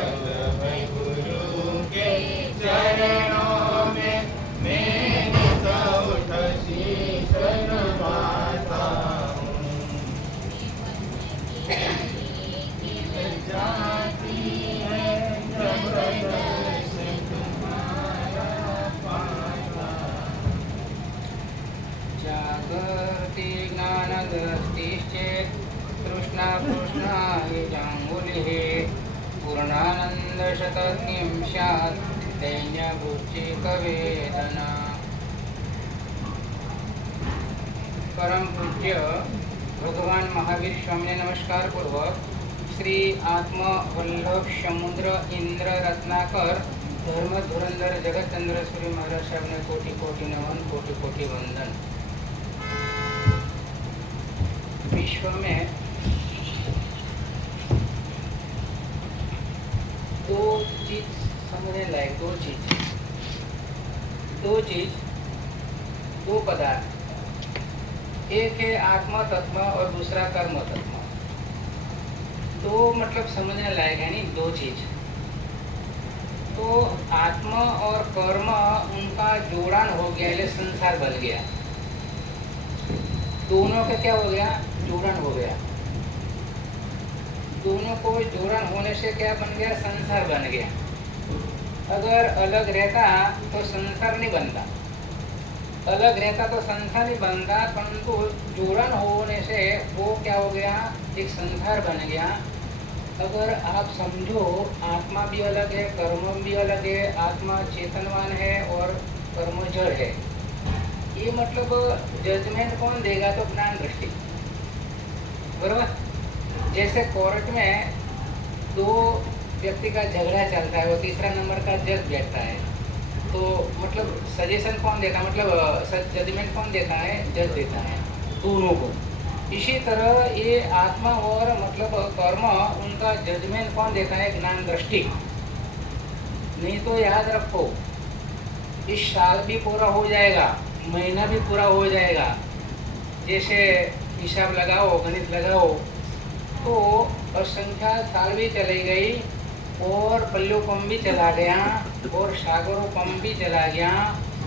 गुरु के चरणों में मैं उठ शीश नवाता हूँ। जाती है जब हृदय से तुम्हारा पाता। जागर्ति ज्ञानदृष्टिश्चेत् तृष्णा कृष्णा हि जाङ्गुलिः पूर्णानन्दशतज्ञं स्यात् दैन्यभुच्चिकवेदना। परम पूज्य भगवान महावीर स्वामी ने नमस्कार पूर्वक श्री आत्म वल्लभ समुद्र इंद्र रत्नाकर धर्म धुरंधर जगत चंद्र सूर्य महाराज साहब ने कोटि कोटि नमन, कोटि कोटि वंदन। विश्व में दो चीज समझने लायक, दो चीज, दो पदार्थ, एक है आत्मा तत्व और दूसरा कर्म तत्व। दो मतलब समझने लायक है नहीं, दो चीज। तो आत्मा और कर्म उनका जोड़न हो गया, इसलिए संसार बन गया। दोनों का क्या हो गया? जोड़न हो गया। दोनों को जोड़न होने से क्या बन गया? संसार बन गया। अगर अलग रहता तो संसार नहीं बनता, अलग रहता तो संसार नहीं बनता, परंतु जोड़न होने से वो क्या हो गया? एक संसार बन गया। अगर आप समझो आत्मा भी अलग है, कर्म भी अलग है, आत्मा चेतनवान है और कर्म जड़ है। ये मतलब जजमेंट कौन देगा? तो ज्ञान दृष्टि, बराबर। जैसे कोर्ट में दो व्यक्ति का झगड़ा चलता है, वो तीसरा नंबर का जज बैठता है, तो मतलब सजेशन कौन देता है? मतलब जजमेंट कौन देता है? जज देता है दोनों को। इसी तरह ये आत्मा और मतलब कर्म, उनका जजमेंट कौन देता है? ज्ञान दृष्टि। नहीं तो याद रखो, इस साल भी पूरा हो जाएगा, महीना भी पूरा हो जाएगा। जैसे हिसाब लगाओ, गणित लगाओ, तो असंख्या साल भी चली गई और पल्लू पंप भी चला गया और सागरों पंप भी चला गया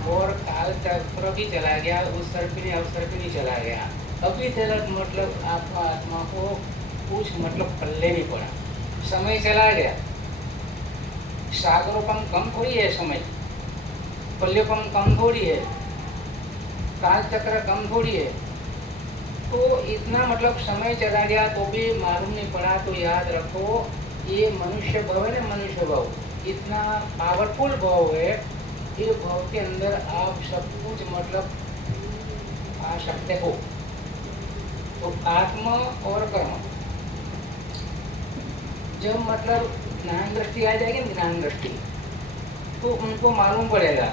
और काल चक्र भी चला गया, उस सर्पिनी अवसर्पिनी चला गया। अभी तक मतलब आत्मा को कुछ मतलब पल्ले नहीं पड़ा, समय चला गया। सागरों पंप कम थोड़ी है समय, पल्ले पंप कम थोड़ी है, काल चक्र कम थोड़ी है। तो इतना मतलब समय चला गया तो भी मालूम नहीं पड़ा। तो याद रखो, ये मनुष्य भाव है ना, मनुष्य भाव इतना पावरफुल भाव है। ये भाव के अंदर आप सब कुछ मतलब आ सकते हो। तो आत्मा और कर्म जब मतलब ज्ञान दृष्टि आ जाएगी, ज्ञान दृष्टि, तो उनको मालूम पड़ेगा।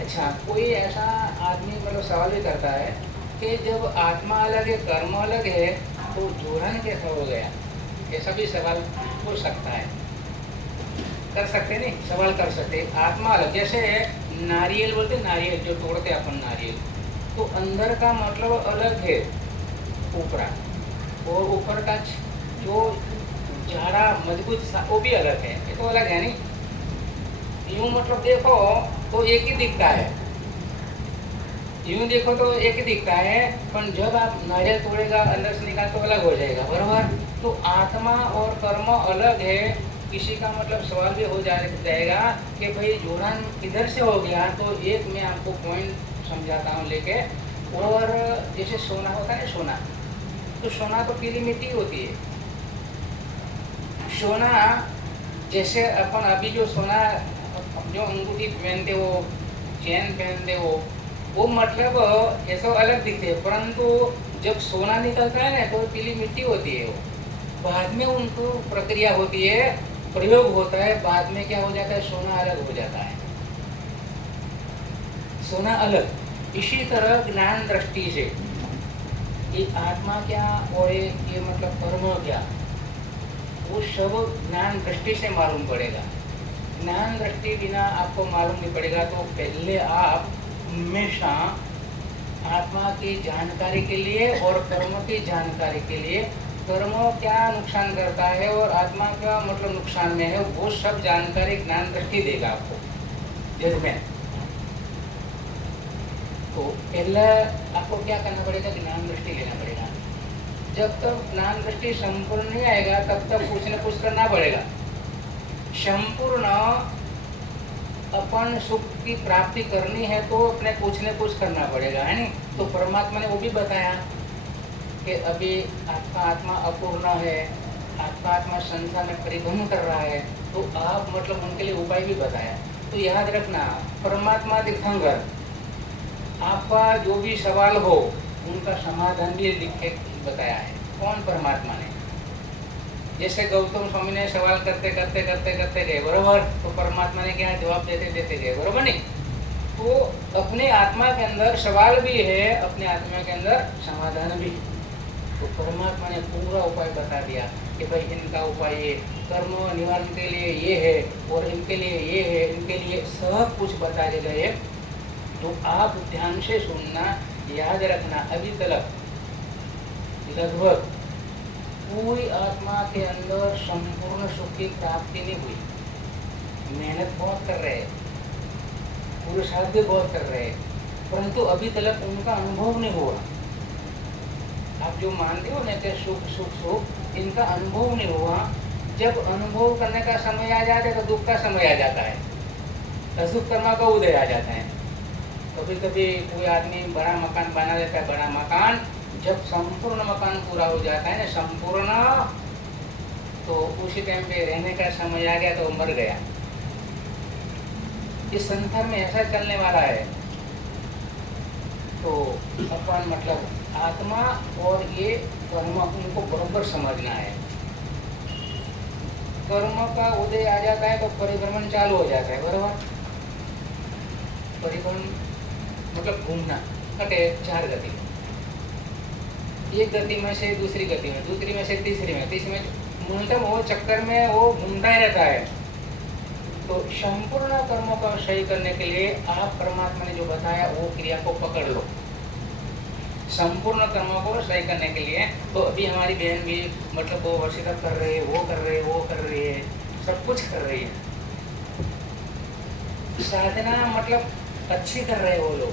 अच्छा, कोई ऐसा आदमी मतलब सवाल भी करता है कि जब आत्मा अलग है, कर्म अलग है, तो जोड़न कैसा हो गया? ऐसा भी सवाल हो सकता है, कर सकते नहीं, सवाल कर सकते। आत्मा अलग, जैसे नारियल बोलते, नारियल जो तोड़ते अपन नारियल, तो अंदर का मतलब अलग है ऊपरा, और ऊपर का जो झाड़ा मजबूत वो भी अलग है। ये तो अलग है नहीं। यूं मतलब देखो तो एक ही दिखता है, यूं देखो तो एक ही दिखता है, पर जब आप नारियल तोड़ेगा अंदर से निकाल तो अलग हो जाएगा, बराबर। तो आत्मा और कर्म अलग है। किसी का मतलब सवाल भी हो जाएगा कि भाई जोड़न किधर से हो गया? तो एक मैं आपको पॉइंट समझाता हूँ लेके। और जैसे सोना होता है ना, सोना, तो सोना तो पीली मिट्टी होती है। सोना जैसे अपन अभी जो सोना जो अंगूठी पहनते हो, चैन पहनते हो, वो मतलब ऐसा अलग दिखते हैं, परंतु जब सोना निकलता है ना तो पीली मिट्टी होती है। वो बाद में उनको प्रक्रिया होती है, प्रयोग होता है, बाद में क्या हो जाता है? सोना अलग हो जाता है, सोना अलग। इसी तरह ज्ञान दृष्टि से ये आत्मा क्या और ये मतलब कर्म क्या, वो सब ज्ञान दृष्टि से मालूम पड़ेगा। ज्ञान दृष्टि बिना आपको मालूम नहीं पड़ेगा। तो पहले आप हमेशा आत्मा की जानकारी के लिए और कर्म की जानकारी के लिए कर्म क्या नुकसान करता है और आत्मा का मतलब नुकसान में है, वो सब जानकारी ज्ञान दृष्टि देगा आपको जजमेंट। तो पहले आपको क्या करना पड़ेगा, ज्ञान दृष्टि लेना पड़ेगा। जब तक ज्ञान दृष्टि संपूर्ण नहीं आएगा तब तक कुछ न कुछ करना पड़ेगा। संपूर्ण अपन सुख की प्राप्ति करनी है तो अपने कुछ न कुछ करना पड़ेगा, है नहीं? तो परमात्मा ने वो भी बताया कि अभी आपका आत्मा अपूर्ण है, आपका आत्मा संसार में परिभ्रमण कर रहा है, तो आप मतलब उनके लिए उपाय भी बताया। तो याद रखना, परमात्मा तीर्थंकर आपका जो भी सवाल हो उनका समाधान भी लिखे बताया है। कौन? परमात्मा ने। जैसे गौतम स्वामी ने सवाल करते करते करते करते गए, बरोबर, तो परमात्मा ने क्या जवाब देते देते गए, बरोबर नहीं? तो अपने आत्मा के अंदर सवाल भी है, अपने आत्मा के अंदर समाधान भी है। तो परमात्मा ने पूरा उपाय बता दिया कि भाई इनका उपाय ये, कर्म निवारण के लिए ये है और इनके लिए ये है, इनके लिए सब कुछ बता दिए गए। तो आप ध्यान से सुनना, याद रखना, अभी तक लगभग पूरी आत्मा के अंदर संपूर्ण सुख की प्राप्ति नहीं हुई। मेहनत बहुत कर रहे हैं, पुरुषार्थ भी बहुत कर रहे हैं, परंतु अभी तक उनका अनुभव नहीं हुआ। आप जो मानते हो ना कि सुख सुख सुख, इनका अनुभव नहीं हुआ। जब अनुभव करने का समय आ जाता है तो दुख का समय आ जाता है, असुख कर्मा का उदय आ जाता है। कभी कभी कोई आदमी बड़ा मकान बना लेता है, बड़ा मकान, जब संपूर्ण मकान पूरा हो जाता है ना, संपूर्ण, तो उसी टाइम पे रहने का समय आ गया तो मर गया। इस संसार में ऐसा चलने वाला है। तो अपन मतलब आत्मा और ये कर्म, उनको बराबर समझना है। कर्म का उदय आ जाता है तो परिभ्रमण चालू हो जाता है, बराबर। परिभ्रमण मतलब घूमना, कटे 4 गति, एक गति में से दूसरी गति में, दूसरी में से तीसरी में, तीसरी में, मतलब वो चक्कर में वो घूमता ही रहता है। तो संपूर्ण कर्मों का सही करने के लिए आप परमात्मा ने जो बताया वो क्रिया को पकड़ लो। संपूर्ण कर्मों को सही करने के लिए तो अभी हमारी बहन भी मतलब वो वर्षिता कर रही है, वो कर रही है, वो कर रही है, सब कुछ कर रही है। साधना मतलब अच्छी कर रहे हैं वो लोग,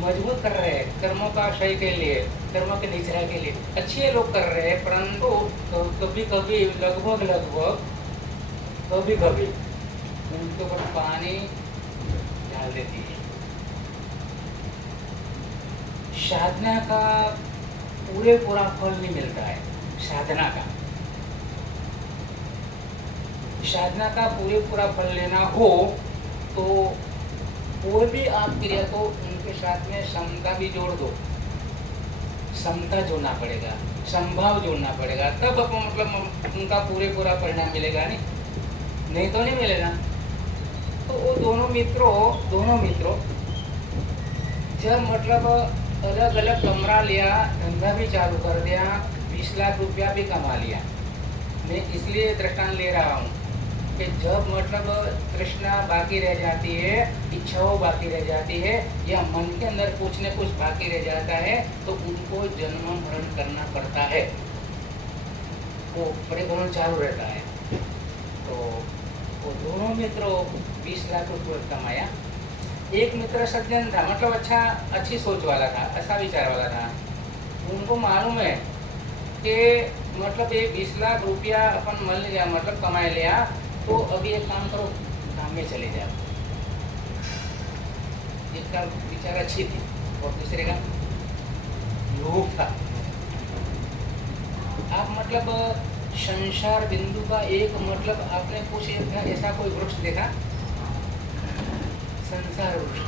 मजबूत कर रहे हैं कर्मों का सही के लिए, कर्मों के निचरा के लिए अच्छे लोग कर रहे हैं। परंतु कभी कभी लगभग कभी कभी उनके ऊपर पानी डाल देती है। साधना का पूरा फल नहीं मिलता है। साधना का पूरा फल लेना हो तो कोई भी आप क्रिया को उनके साथ में समता भी जोड़ दो, समता जोड़ना पड़ेगा, संभाव जोड़ना पड़ेगा, तब आपको मतलब उनका पूरा परिणाम मिलेगा। नहीं तो नहीं मिलेगा। तो वो दोनों मित्रों जब मतलब अलग अलग कमरा लिया, धंधा भी चालू कर दिया, 20 लाख रुपया भी कमा लिया। मैं इसलिए दृष्टांत ले रहा हूँ कि जब मतलब तृष्णा बाकी रह जाती है, इच्छाओं बाकी रह जाती है, या मन के अंदर कुछ न कुछ बाकी रह जाता है, तो उनको जन्म मरण करना पड़ता है, वो परिभ्रमण चालू रहता है। तो वो दोनों मित्रों 20 लाख रुपये कमाया। एक मित्र सज्जन था, मतलब अच्छी सोच वाला था, अच्छा विचार वाला था। उनको मालूम है कि मतलब ये 20 लाख रुपया अपन मल लिया, मतलब कमा लिया, तो अभी एक काम करो, काम में चले जाओ। एक का विचार अच्छी थी और दूसरे का लोभ था। आप मतलब संसार बिंदु का एक मतलब आपने कुछ ऐसा कोई वृक्ष देखा? संसार वृक्ष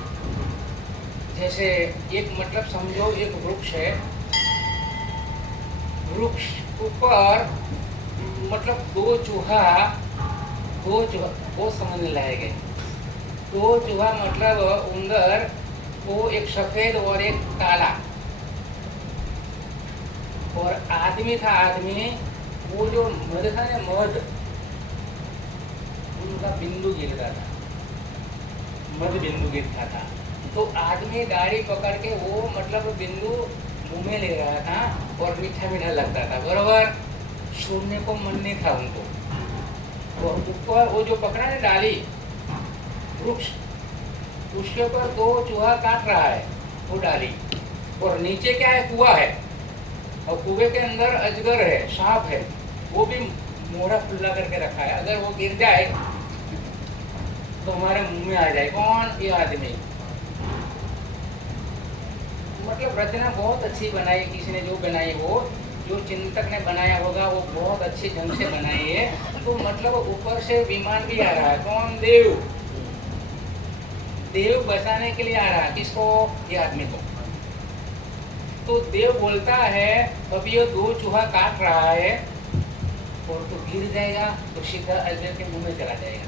जैसे एक मतलब समझो एक वृक्ष है, वृक्ष ऊपर मतलब दो चूहा वो समझने लायक। 2 चूहा मतलब उंदर, वो एक सफेद और एक काला, और आदमी था, आदमी वो जो मध था ना, मध उनका बिंदु गिरता था, मध बिंदु गिरता था। तो आदमी गाड़ी पकड़ के वो मतलब बिंदु मुंह में ले रहा था, और मीठा मीठा लगता था, बरोबर। छोड़ने को मन नहीं था उनको। वो ऊपर वो जो पकड़ा है डाली वृक्ष, उसके ऊपर 2 चूहा काट रहा है वो डाली, और नीचे क्या है, कुआं है, और कुएं के अंदर अजगर है, सांप है, वो भी मोहरा खुला करके रखा है। अगर वो गिर जाए तो हमारे मुंह में आ जाए। कौन? ये आदमी। मतलब रचना बहुत अच्छी बनाई, किसी ने जो बनाई, वो जो चिंतक ने बनाया होगा वो बहुत अच्छे ढंग से बनाई है। तो मतलब ऊपर से विमान भी आ रहा है। कौन? देव। देव बचाने के लिए आ रहा है। किसको? ये आदमी को। तो देव बोलता है अभी ये 2 चूहा काट रहा है और तो गिर जाएगा तो सीधा अजगर के मुंह में चला जाएगा।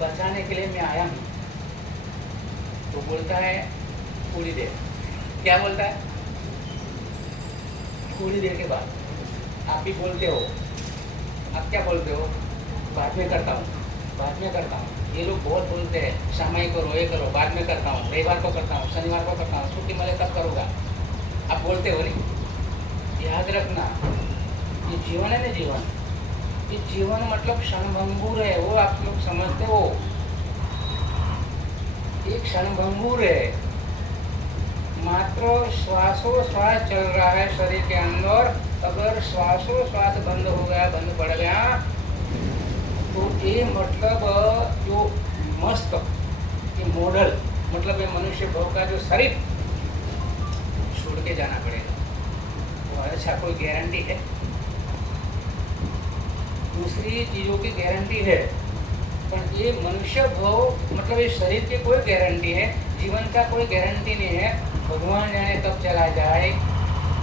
बचाने के लिए मैं आया हूँ। तो बोलता है थोड़ी देर। क्या बोलता है? थोड़ी देर के बाद। आप भी बोलते हो, आप क्या बोलते हो? बाद में करता हूँ, बाद में करता हूँ। ये लोग बहुत बोलते हैं, सामाई करो, ये करो, बाद में करता हूँ, रविवार को करता हूँ, शनिवार को करता हूँ, छुट्टी मिले तब करूँगा। आप बोलते हो नहीं? याद रखना, ये जीवन है ना, जीवन, ये जीवन मतलब क्षणभंगुर है। वो आप लोग समझते हो, एक क्षणभंगुर है। मात्र श्वासोश्वास चल रहा है शरीर के अंदर। अगर श्वासोश्वास बंद हो गया, बंद पड़ गया, तो ये मतलब जो मस्त, ये मॉडल, मतलब ये मनुष्य भाव का जो शरीर छोड़ के जाना पड़ेगा। तो अच्छा, कोई गारंटी है? दूसरी चीज़ों की गारंटी है, पर ये मनुष्य भाव मतलब इस शरीर की कोई गारंटी है, जीवन का कोई गारंटी नहीं है। भगवान जाने कब चला जाए,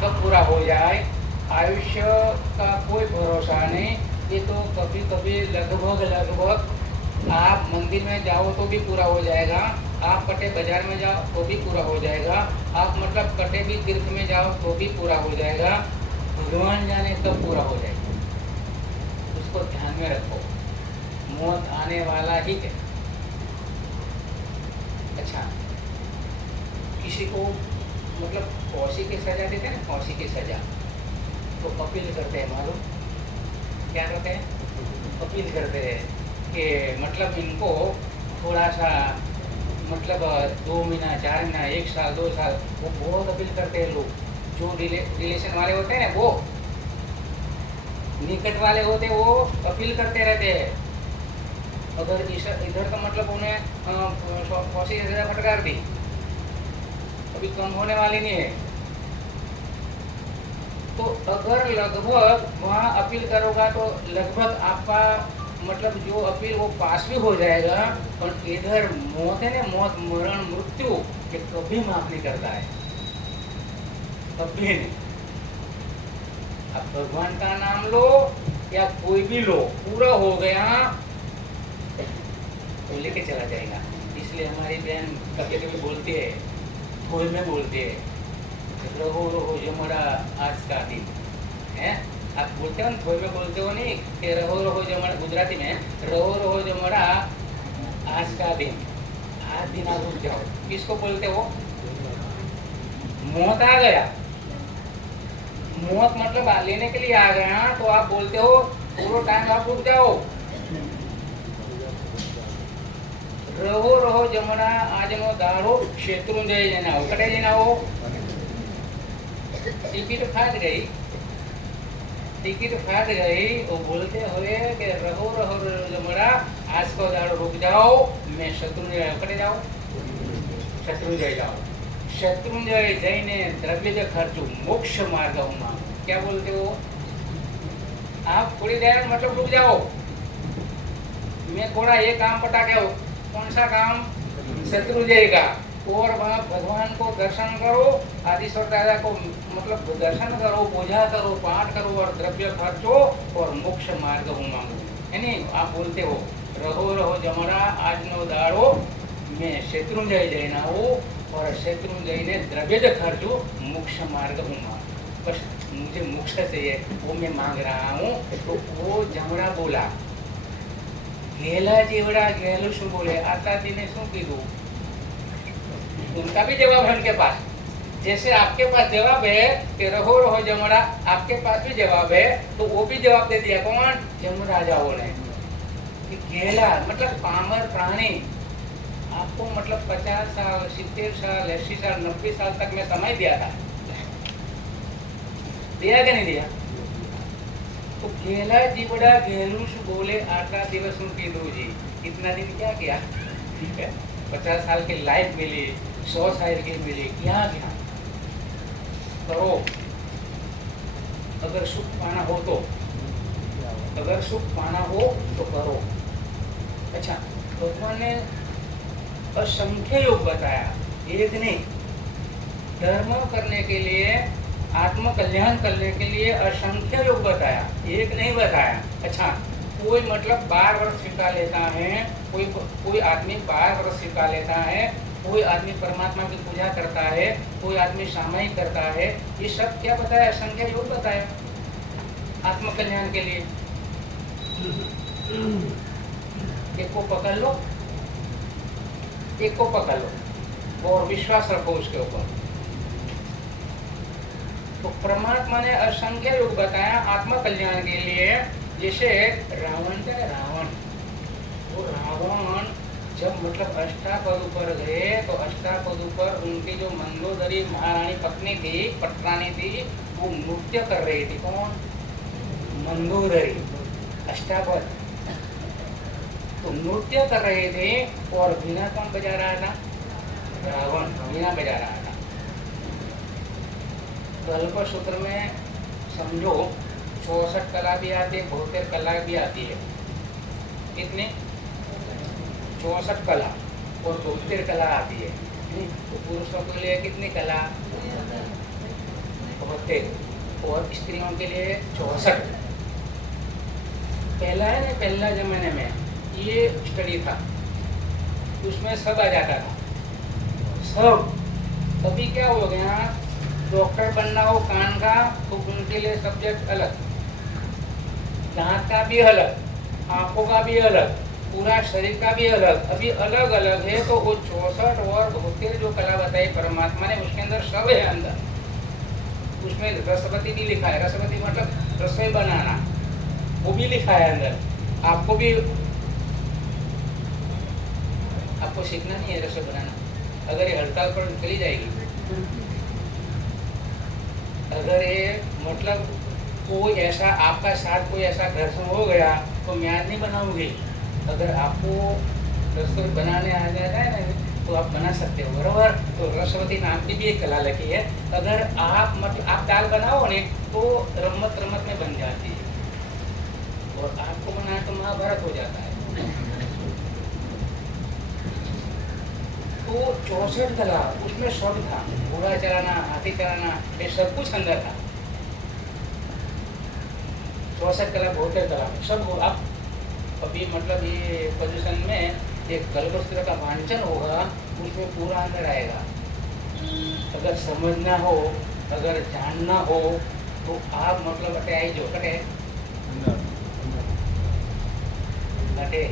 कब पूरा हो जाए, आयुष्य का कोई भरोसा नहीं। ये तो कभी कभी लगभग आप मंदिर में जाओ तो भी पूरा हो जाएगा, आप कटे बाजार में जाओ तो भी पूरा हो जाएगा, आप मतलब कटे भी तीर्थ में जाओ तो भी पूरा हो जाएगा। भगवान जाने कब पूरा हो जाएगा, उसको ध्यान में रखो। मौत आने वाला ही है। अच्छा, किसी को मतलब फांसी की सजा देते हैं ना, फांसी की सजा, तो अपील करते हैं, मालूम क्या करते हैं? अपील करते हैं कि मतलब इनको थोड़ा सा मतलब 2 महीना, 4 महीना, 1 साल, 2 साल, वो बहुत अपील करते हैं लोग। जो रिलेशन वाले होते हैं ना, वो निकट वाले होते हैं, वो अपील करते रहते हैं। अगर इधर का मतलब उन्हें फांसी की सजा फटकार दी, अभी कम होने वाली नहीं है, तो अगर लगभग वहाँ अपील करोगा तो लगभग आपका मतलब जो अपील वो पास भी हो जाएगा। और इधर मौत है ना, मौत, मरण, मृत्यु, ये कभी माफ नहीं करता है, कभी नहीं। अब भगवान का नाम लो या कोई भी लो, पूरा हो गया तो लेके चला जाएगा। इसलिए हमारी बहन कभी कभी बोलती है, थोड़ी में बोलती है, रहो रहो जमरा आज का दिन है। आप बोलते हो ना, थोड़ी में बोलते हो नहीं कि रहो रहो जमरा, गुजराती में रहो रहो जमरा आज का दिन, आज दिन आप रुक जाओ। किसको बोलते हो? मौत आ गया, मौत मतलब लेने के लिए आ गया, तो आप बोलते हो पूरा टाइम आप रुक जाओ। रहो रहो जमना આજનો દાડો શેત્રુંજય જનાવો કટે જનાવો टिकट फाट गई, टिकट फाट गई। वो बोलते हुए कि रहो रहो जमना आज को दाड़ो रुक जाओ, मैं शत्रुंजय कटे जाओ, शत्रुंजय जाओ। शत्रुंजय जैने द्रव्य खर्चू मोक्ष मार्ग हूँ। क्या बोलते हो आप? थोड़ी देर मतलब रुक जाओ, मैं थोड़ा ये काम पटा के। कौन सा काम? शत्रुंजय का। और वहाँ भगवान को दर्शन करो, आदिश्वर दादा को मतलब दर्शन करो, पूजा करो, पाठ करो और द्रव्य खर्चो और मोक्ष मार्ग हूँ मांगो, है नहीं? आप बोलते हो रहो रहो जमरा आज नो दाड़ो, मैं शत्रुंजय जैना हूँ और शत्रुंजय ने द्रव्य खर्चो मोक्ष मार्ग हूँ मांगो। बस मुझे मोक्ष चाहिए, वो मैं मांग रहा हूँ। तो वो जमरा बोला, घेला जेवड़ा घेलू शू बोले, आता दिन शू कीधु? उनका भी जवाब है उनके पास। जैसे आपके पास जवाब है कि रहो रहो जमरा, आपके पास भी जवाब है, तो वो भी जवाब दे दिया कौन? जमराजाओं ने। कि गेला मतलब पामर प्राणी, आपको मतलब 50 साल 70 साल 80 साल 90 साल तक मैं समय दिया था, दिया कि नहीं दिया? तो गेला जीवड़ा गेलू बोले आटा दिवस कीधु जी, इतना दिन क्या किया? ठीक है, 50 साल की लाइफ मिली, 100 साल की मिली, क्या क्या करो। अगर सुख पाना हो तो, अगर सुख पाना हो तो करो। अच्छा, भगवान ने असंख्य योग बताया, एक नहीं। धर्म करने के लिए, आत्म कल्याण करने के लिए असंख्य योग बताया, एक नहीं बताया। अच्छा, कोई मतलब 12 वर्ष सिखा लेता है, कोई आदमी 12 वर्ष सिखा लेता है, कोई आदमी परमात्मा की पूजा करता है, कोई आदमी सामायिक करता है, ये सब क्या बताया? असंख्य योग बताया आत्म कल्याण के लिए। एक को पकड़ लो, एक को पकड़ लो और विश्वास रखो उसके ऊपर। तो परमात्मा ने असंख्य योग बताया आत्म कल्याण के लिए। जैसे रावण थे, रावण, वो रावण जब मतलब अष्टापद ऊपर गए तो अष्टापद ऊपर उनकी जो मंदोदरी महारानी पत्नी थी, पटरानी थी, वो नृत्य कर रही थी। कौन? मंदोदरी, अष्टापद। तो नृत्य कर रहे थे और वीणा कौन बजा रहा था? रावण वीणा बजा रहा था। कल्प सूत्र में समझो 64 कला भी आती है, 72 कला भी आती है। कितनी? 64 कला और 72 कला आती है। तो पुरुषों के लिए कितनी कला? 72 और स्त्रियों के लिए 64। पहला है ना, पहला जमाने में ये स्टडी था, उसमें सब आ जाता था, सब। अभी क्या हो गया, डॉक्टर बनना हो कान का तो उनके लिए सब्जेक्ट अलग, दांत का भी अलग, आंखों का भी अलग, पूरा शरीर का भी अलग, अभी अलग अलग है। तो वो 64 और 72 जो कला बताई परमात्मा ने, उसके अंदर सब है अंदर। उसमें रसवती भी लिखा है, रसवती मतलब रसोई बनाना, वो भी लिखा है अंदर। आपको भी, आपको सीखना नहीं है रसोई बनाना। अगर ये हड़ताल पर चली जाएगी, अगर ये मतलब कोई ऐसा आपका साथ कोई ऐसा घर्षण हो गया तो मैं आज नहीं बनाऊंगी। अगर आपको रसोई बनाने आ जाता है ना तो आप बना सकते हो, बराबर। तो रसवती नाम की भी एक कला लगी है। अगर आप मतलब आप दाल बनाओ ने तो रमत रमत में बन जाती है, और आपको बनाए तो महाभारत हो जाता है। तो 64 कला, उसमें सब था, घोड़ा चलाना, हाथी चलाना, ये सब कुछ अंदर था। 64 कला, 72 कला, सब हो। आप अभी मतलब ये पोजीशन में एक कल्पसूत्र का वांचन होगा, उसमें पूरा अंदर आएगा। अगर समझना हो, अगर जानना हो तो आप मतलब अटे आई जो कटे अटे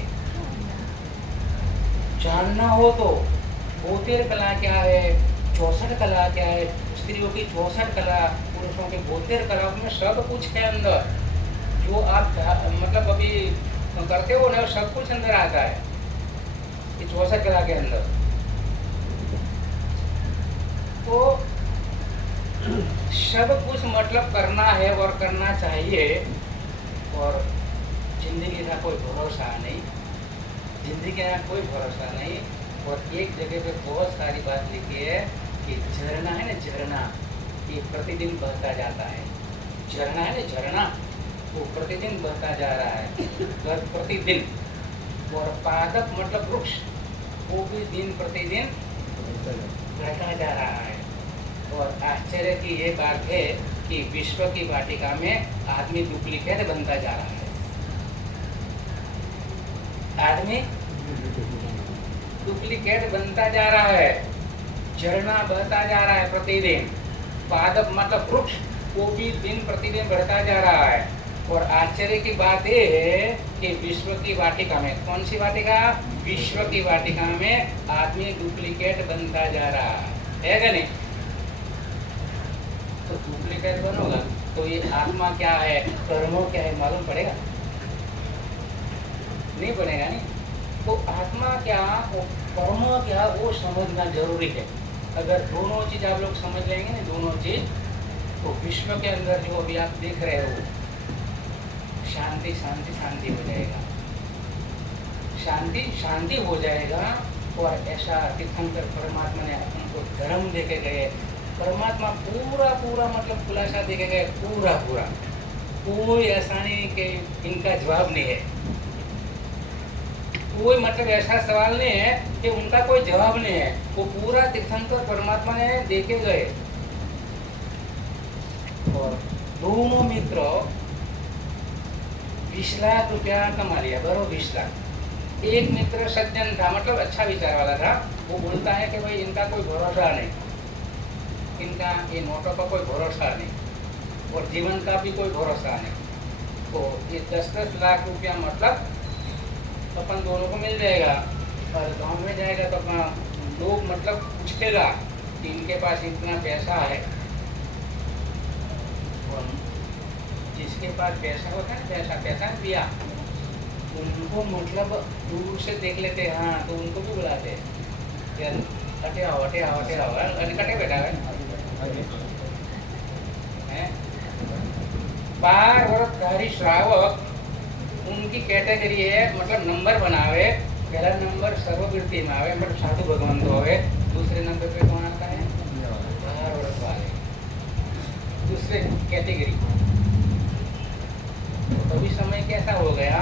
जानना हो तो 72 कला क्या है, 64 कला क्या है, स्त्रियों की 64 कला, पुरुषों की 72 कला, उसमें सब कुछ है अंदर। जो आप मतलब अभी करते हो ना, सब कुछ अंदर आता है 64 कला के अंदर। तो सब कुछ मतलब करना है और करना चाहिए। और जिंदगी का कोई भरोसा नहीं, जिंदगी का कोई भरोसा नहीं। और एक जगह पे बहुत सारी बात लिखी है कि झरना है ना, झरना ये प्रतिदिन बहता जाता है। झरना है ना, झरना वो प्रतिदिन बहता जा रहा है, प्रतिदिन। और पादप मतलब वृक्ष, वो भी दिन प्रतिदिन बढ़ता जा रहा है। और आश्चर्य की ये बात है कि विश्व की वाटिका में आदमी डुप्लीकेट बनता जा रहा है। आदमी डुप्लीकेट बनता जा रहा है, झरना बहता जा रहा है प्रतिदिन। पादप मतलब वृक्ष, वो भी दिन प्रतिदिन बढ़ता जा रहा है। और आश्चर्य की बात ये है कि विश्व की वाटिका में, कौन सी वाटिका? विश्व की वाटिका में आदमी डुप्लीकेट बनता जा रहा है क्या नहीं? डुप्लीकेट बनोगा तो ये आत्मा क्या है, कर्म क्या है, मालूम पड़ेगा? नहीं पड़ेगा। नहीं तो आत्मा क्या और कर्म क्या, वो समझना जरूरी है। अगर दोनों चीज आप लोग समझ लेंगे ना, दोनों चीज, तो विश्व के अंदर जो अभी आप देख रहे हो, शांति शांति शांति हो जाएगा, शांति शांति हो जाएगा। और ऐसा तीर्थंकर परमात्मा ने अपन को धर्म देके गए, परमात्मा पूरा पूरा मतलब खुलासा देके गए, पूरा पूरा, कोई ऐसा नहीं कि इनका जवाब नहीं है, कोई मतलब ऐसा सवाल नहीं है कि उनका कोई जवाब नहीं है, वो पूरा तीर्थंकर परमात्मा ने देके गए। और दोनों मित्र 20 लाख रुपया कमा लिया, बराबर 20 लाख। एक मित्र सज्जन था, मतलब अच्छा विचार वाला था, वो बोलता है कि भाई इनका कोई भरोसा नहीं, इनका ये नोटों का कोई भरोसा नहीं और जीवन का भी कोई भरोसा नहीं। तो ये 10-10 लाख रुपया मतलब अपन दोनों को मिल जाएगा, और गांव में जाएगा तो अपना लोग मतलब पूछेगा कि इनके पास इतना पैसा है। और जिसके पास पैसा होता है, पैसा पैसा दिया, उनको मतलब दूर से देख लेते हैं, हाँ, तो उनको भी बुलाते हैं, हटे आओ हटे आओ हटे आओ, कटे बैठा है। बार और धारी श्रावक उनकी कैटेगरी है, मतलब नंबर बनावे, पहला नंबर सर्ववृत्ति में आवे, मतलब साधु भगवान तो आवे, दूसरे नंबर पे कौन आता है, बाहर औरत वाले, दूसरे कैटेगरी। तो अभी समय कैसा हो गया,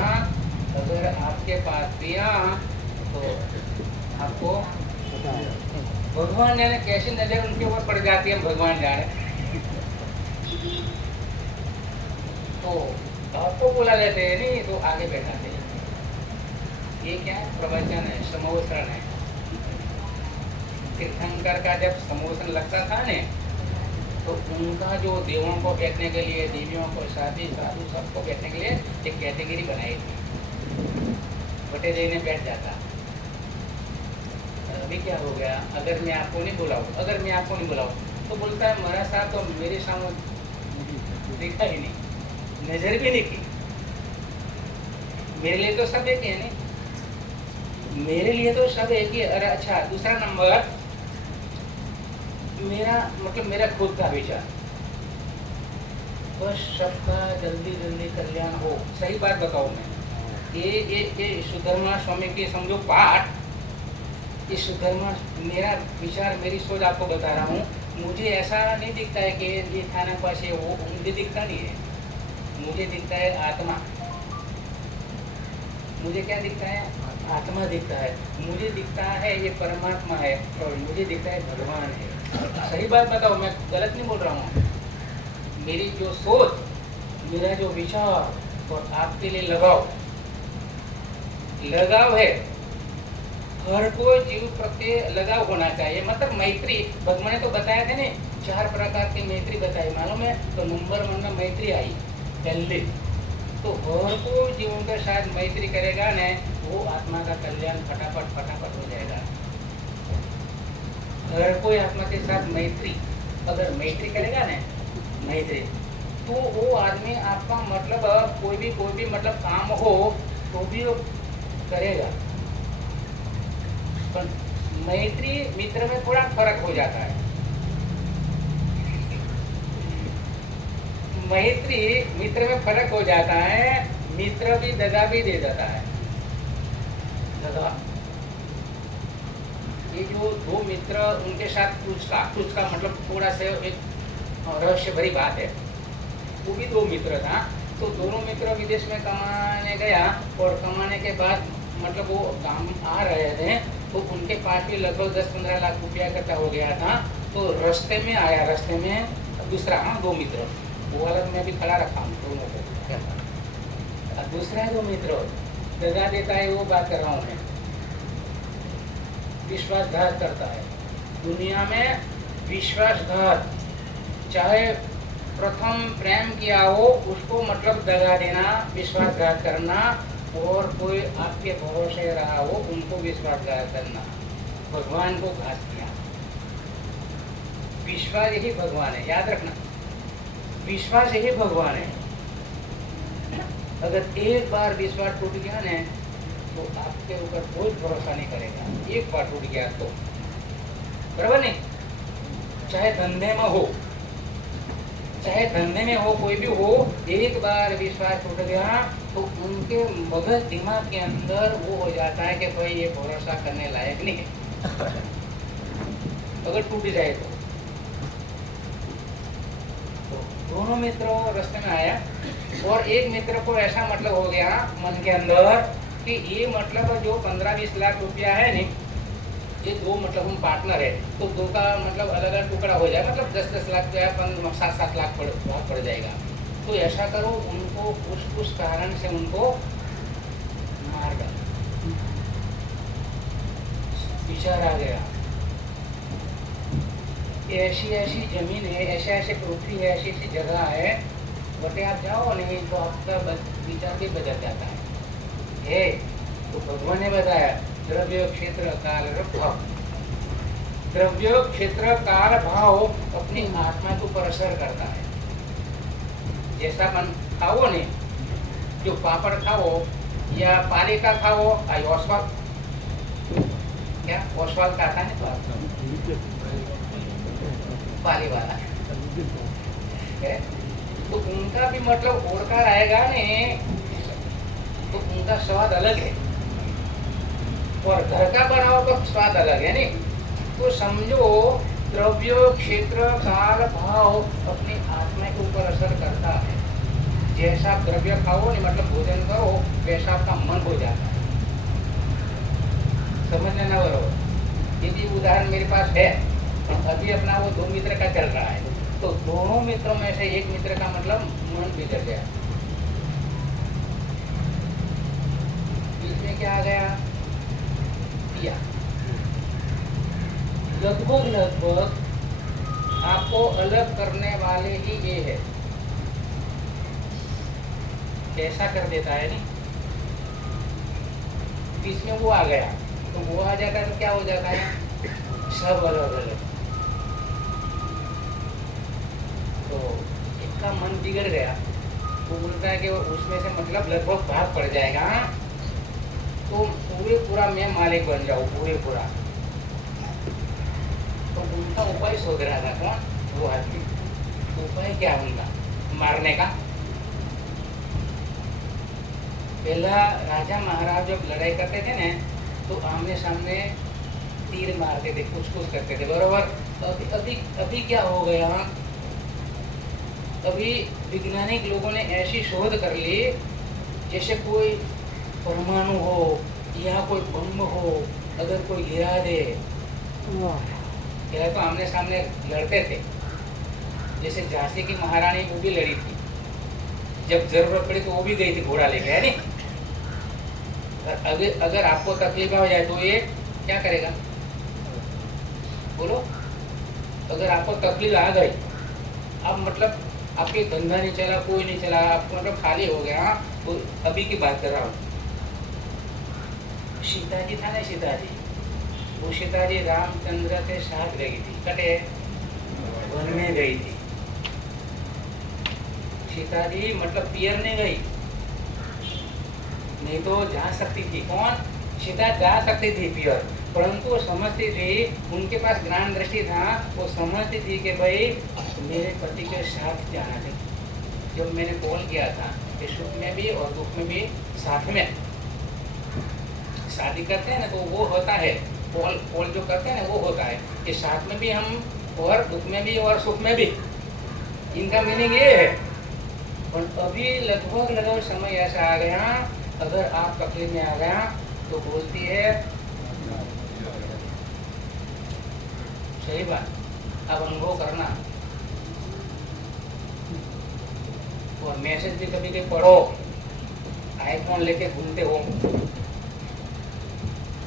अगर आपके पास दिया तो आपको भगवान जाने कैसी नजर उनके ऊपर पड़ जाती है, भगवान जाने। तो आपको बुला लेते हैं, नहीं तो आगे बैठाते हैं। ये क्या है, प्रवचन है, समोसरण है। तीर्थंकर का जब समोसन लगता था ने, तो उनका जो देवों को बैठने के लिए, देवियों को, साथी साधु सबको बैठने के लिए एक कैटेगरी बनाई थी, बटे देने बैठ जाता। अभी क्या हो गया, अगर मैं आपको नहीं बुलाऊं, अगर मैं आपको नहीं बुलाऊं तो बोलता है महाराज साहब तो मेरे सामने देखा ही नहीं, नजर भी नहीं की। मेरे लिए तो सब एक है, नहीं मेरे लिए तो सब एक ही। अरे अच्छा, दूसरा नंबर मेरा मतलब मेरा खुद का विचार, बस सबका जल्दी जल्दी कल्याण हो। सही बात बताऊं मैं, ये सुधर्मा स्वामी की समझो पाठ, ये सुधर्मा मेरा विचार, मेरी सोच आपको बता रहा हूँ। मुझे ऐसा नहीं दिखता है कि ये थाना पास है, वो मुझे दिखता नहीं है। मुझे दिखता है आत्मा। मुझे क्या दिखता है, आत्मा दिखता है। मुझे दिखता है ये परमात्मा है, और मुझे दिखता है भगवान है। सही बात बताओ, मैं गलत नहीं बोल रहा हूँ। मेरी जो सोच, मेरा जो विचार और आपके लिए लगाव है, हर कोई जीव प्रत्ये लगाव होना चाहिए, मतलब मैत्री। भगवान ने तो बताया थे ने, 4 प्रकार की मैत्री बताई, मालूम है? तो नंबर 1 में मैत्री आई पहले। तो हर कोई जीवों के साथ मैत्री करेगा ने, वो आत्मा का कल्याण फटाफट फटाफट हो जाएगा। हर कोई आत्मा के साथ मैत्री, अगर मैत्री करेगा ने, मैत्री, तो वो आदमी आपका मतलब कोई भी मतलब काम हो तो भी वो करेगा। पर मैत्री मित्र में थोड़ा फर्क हो जाता है। मैत्री मित्र में फर्क हो जाता है, मित्र भी दगा भी दे देता है। दगा, ये जो 2 मित्र उनके साथ कुछ का मतलब थोड़ा सा एक रहस्य भरी बात है। वो भी 2 मित्र था, तो दोनों मित्र विदेश में कमाने गया, और कमाने के बाद मतलब वो काम आ रहे थे, तो उनके पास भी लगभग 10-15 लाख रुपया इकट्ठा हो गया था। तो रास्ते में आया, रास्ते में दूसरा, 2 मित्र, वो अलग में भी खड़ा रखा हूँ दोनों को। दूसरा 2 मित्र दगा देता है, वो बात कर रहा हूँ मैं, विश्वासघात करता है। दुनिया में विश्वासघात, चाहे प्रथम प्रेम किया हो उसको मतलब दगा देना, विश्वासघात करना, और कोई आपके भरोसे रहा हो उनको विश्वासघात करना, भगवान को घात किया। विश्वास यही भगवान है, याद रखना। विश्वास ही भगवान है। अगर एक बार विश्वास टूट गया ना तो आपके ऊपर कोई भरोसा नहीं करेगा। एक बार टूट गया तो, बराबर नहीं? चाहे धंधे में हो, चाहे धंधे में हो, कोई भी हो, एक बार विश्वास टूट गया तो उनके मगज दिमाग के अंदर वो हो जाता है कि भाई ये भरोसा करने लायक नहीं है। अगर टूट जाए तो दोनों मित्रों रास्ते में आया और एक मित्र को ऐसा मतलब हो गया मन के अंदर कि ये मतलब जो 15-20 लाख रुपया है नहीं, ये दो मतलब हम पार्टनर है तो दो का मतलब अलग अलग टुकड़ा हो जाए, मतलब 10-10 लाख या 7-7 लाख पड़ जाएगा। तो ऐसा करो उनको उस कारण से उनको मार डालो। विचार आ गया ऐसी ऐसी जमीन है, ऐसे ऐसे पृथ्वी है, ऐसी ऐसी जगह है, बटे आप जाओ नहीं तो आपका विचार भी बदल जाता है। तो भगवान ने बताया द्रव्य क्षेत्र काल भाव, द्रव्य क्षेत्र काल भाव अपनी आत्मा के ऊपर असर करता है। जैसा मन खाओ नहीं, जो पापड़ खाओ या पानी का खाओ, ओसवाल क्या ओसवाल का आता है पाली वाला है, तो उनका भी मतलब ओढ़कार आएगा ने तो उनका स्वाद अलग है और घर का बना हुआ का स्वाद अलग है नहीं। तो समझो द्रव्य क्षेत्र काल भाव अपनी आत्मा के ऊपर असर करता है। जैसा आप द्रव्य खाओ नहीं मतलब भोजन करो वैसा आपका मन हो जाता है। समझने ना बरोबर। यदि उदाहरण मेरे पास है, अभी अपना वो 2 मित्र का चल रहा है, तो दोनों मित्रों में से एक मित्र का मतलब मन बिगड़ गया। बीच में क्या आ गया? पिया। लगभग आपको अलग करने वाले ही ये है, कैसा कर देता है नहीं। बीच में वो आ गया तो वो आ जाता है तो क्या हो जाता है? सब अलग अलग। तो इसका मन बिगड़ गया तो बोलता है कि उसमें से मतलब लगभग भाग पड़ जाएगा, तो पूरा मैं मालिक बन जाऊँ पूरा। तो उनका उपाय सोच रहा था कौन? वो आदमी। उपाय क्या उनका? मारने का। पहला राजा महाराज जब लड़ाई करते थे ना तो आमने सामने तीर मारते थे, कुछ करते थे, बरोबर। अभी क्या हो गया? अभी वैज्ञानिक लोगों ने ऐसी शोध कर ली जैसे कोई परमाणु हो या कोई बम हो, अगर कोई गिरा दे। पहले तो आमने सामने लड़ते थे, जैसे झांसी की महारानी वो भी लड़ी थी, जब जरूरत पड़ी तो वो भी गई थी घोड़ा लेके, है नहीं। अगर आपको तकलीफ हो जाए तो ये क्या करेगा? बोलो। अगर आपको तकलीफ आ गई, अब मतलब आपके धंधा नहीं चला, कोई नहीं चला, आपको मतलब खाली हो गया, तो अभी की बात कर रहा हूँ। सीता जी था ना, सीता जी, वो सीता जी रामचंद्र के साथ गई थी, कटे वन में गई थी। सीता जी मतलब पियर नहीं गई, नहीं तो जा सकती थी। कौन? सीता जा सकती थी पियर, परंतु वो समझती थी, उनके पास ज्ञान दृष्टि था, वो समझती थी कि भाई मेरे पति के साथ जाना है। जब मैंने कॉल किया था कि सुख में भी और दुख में भी साथ में शादी करते हैं ना, तो वो होता है कॉल जो करते हैं ना वो होता है कि साथ में भी हम और दुख में भी और सुख में भी। इनका मीनिंग ये है। और अभी लगभग समय ऐसा आ गया, अगर आप तकलीफ में आ गया तो बोलती है सही बात, अब अनुभव करना। और मैसेज भी कभी कभी पढ़ो, आईफोन लेके घूमते हो,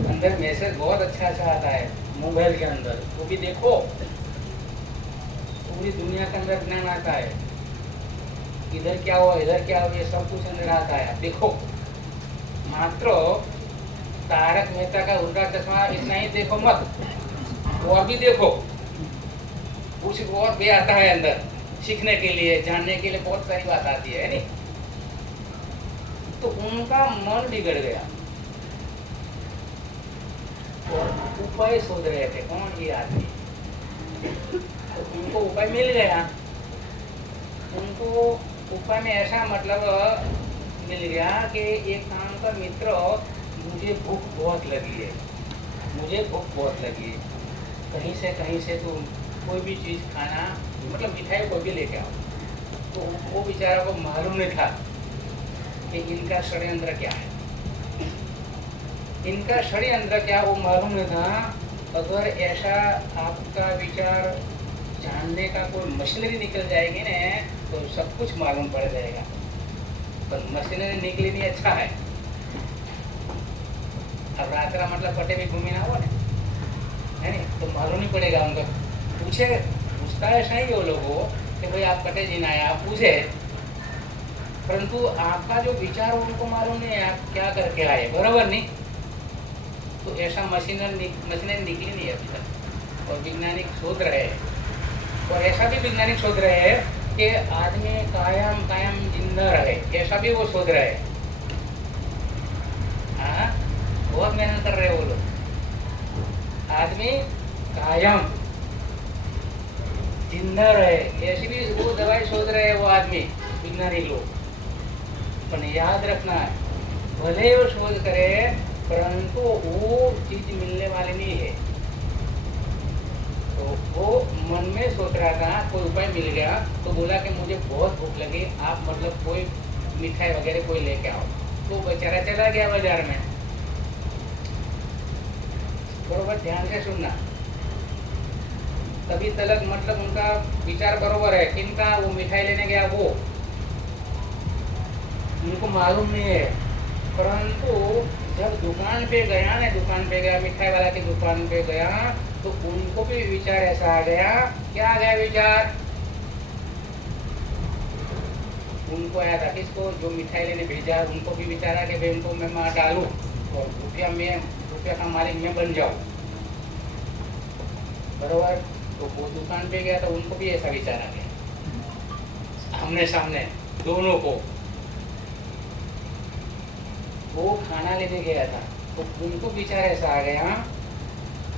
अंदर मैसेज बहुत अच्छा आता है मोबाइल के अंदर, वो भी देखो। पूरी दुनिया के अंदर ज्ञान आता है, इधर क्या हुआ इधर क्या हुआ, ये सब कुछ अंदर आता है, देखो। मात्र तारक मेहता का उल्टा चश्मा इतना ही देखो मत, वो भी देखो, कुछ और भी आता है अंदर। सीखने के लिए, जानने के लिए बहुत सारी बात आती है नहीं? तो उनका मन बिगड़ गया और उपाय सोच रहे थे, कौन ये आदमी? तो उनको उपाय मिल गया। उनको उपाय में ऐसा मतलब मिल गया कि एक काम का मित्र, मुझे भूख बहुत लगी है, मुझे भूख बहुत लगी है, कहीं से तो कोई भी चीज़ खाना, मतलब मिठाई कोई भी लेके आओ। तो वो बेचारा को मालूम नहीं था कि इनका षड्यंत्र क्या है, इनका षड्यंत्र क्या वो मालूम नहीं था। अगर ऐसा आपका विचार जानने का कोई मशीनरी निकल जाएगी ना तो सब कुछ मालूम पड़ जाएगा, पर मशीनरी निकली नहीं, अच्छा है। अब रात्रा मतलब पटे भी घूमी ना हो ना, है नहीं? तो मालूम नहीं पड़ेगा उनको। पूछता ऐसा ही वो लोगों कि भाई आप कटे जी ना आए, आप पूछे, परंतु आपका जो विचार उनको मालूम नहीं है आप क्या करके आए, बराबर नहीं? तो ऐसा मशीनरी निकली नहीं है अभी तक, और वैज्ञानिक शोध रहे हैं। और ऐसा भी वैज्ञानिक शोध रहे हैं कि आदमी कायम जिंदा रहे, ऐसा भी वो शोध रहे हैं। हाँ, बहुत मेहनत कर रहे हैं वो लोग। आदमी कायम जिंदा रहे, ऐसी भी वो दवाई शोध रहे हैं वो आदमी, वैज्ञानिक लोग। पर याद रखना है, भले वो शोध करे परंतु वो चीज मिलने वाली नहीं है। तो वो मन में सोच रहा था, कोई उपाय मिल गया तो बोला कि मुझे बहुत भूख लगी, आप मतलब कोई मिठाई वगैरह कोई लेके आओ। तो बेचारा चला गया बाजार में। बरोबर ध्यान से सुनना, तभी तलक मतलब उनका विचार बरोबर है। किनका? वो मिठाई लेने गया वो, उनको मालूम नहीं है। परंतु जब दुकान पे गया ना, दुकान पे गया, मिठाई वाला की दुकान पे गया, तो उनको भी विचार ऐसा आ गया। क्या आ गया विचार? उनको आया था, किसको? जो मिठाई लेने भेजा उनको भी विचार आ कि भाई उनको मैं मार डालूं और रुपया का मालिक मैं बन जाऊं, बरोबर? तो वो दुकान पे गया तो उनको भी ऐसा विचार आ गया, आमने सामने दोनों को। वो खाना लेने गया था तो उनको विचार ऐसा आ गया